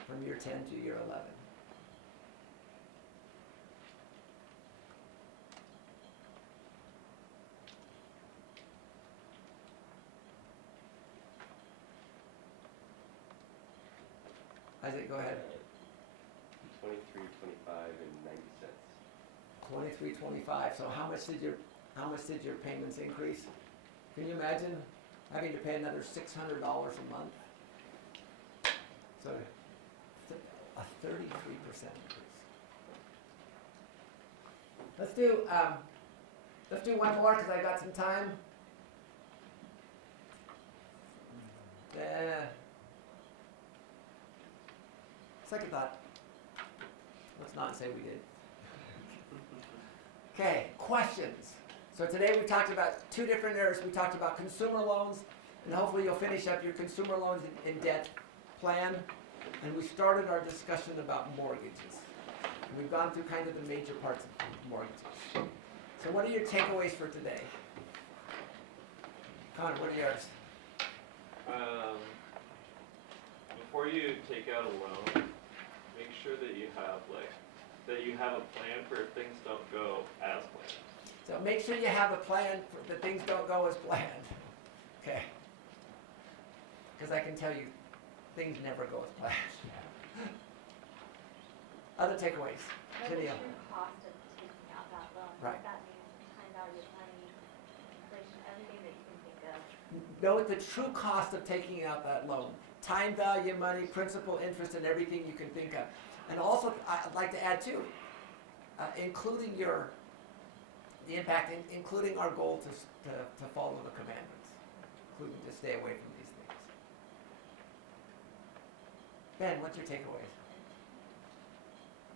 from year 10 to year 11? Isaac, go ahead. 23, 25, and 90 cents. 23.25. So how much did your payments increase? Can you imagine having to pay another $600 a month? So a 33% increase. Let's do one more because I got some time. Second thought. Let's not say we did. Okay, questions. So today we talked about two different areas. We talked about consumer loans, and hopefully you'll finish up your consumer loans in debt plan. And we started our discussion about mortgages. And we've gone through kind of the major parts of mortgages. So what are your takeaways for today? Connor, what are yours? Before you take out a loan, make sure that you have a plan for if things don't go as planned. So make sure you have a plan for that things don't go as planned. Okay. Because I can tell you, things never go as planned. Other takeaways? Know the Janelle. true cost of taking out that loan. Right. That means time value of money, inflation, everything that you can think of. Know the true cost of taking out that loan. Time value, money, principal, interest, and everything you can think of. And also, I'd like to add too, including the impact, including our goal to follow the commandments, including to stay away from these things. Ben, what's your takeaways?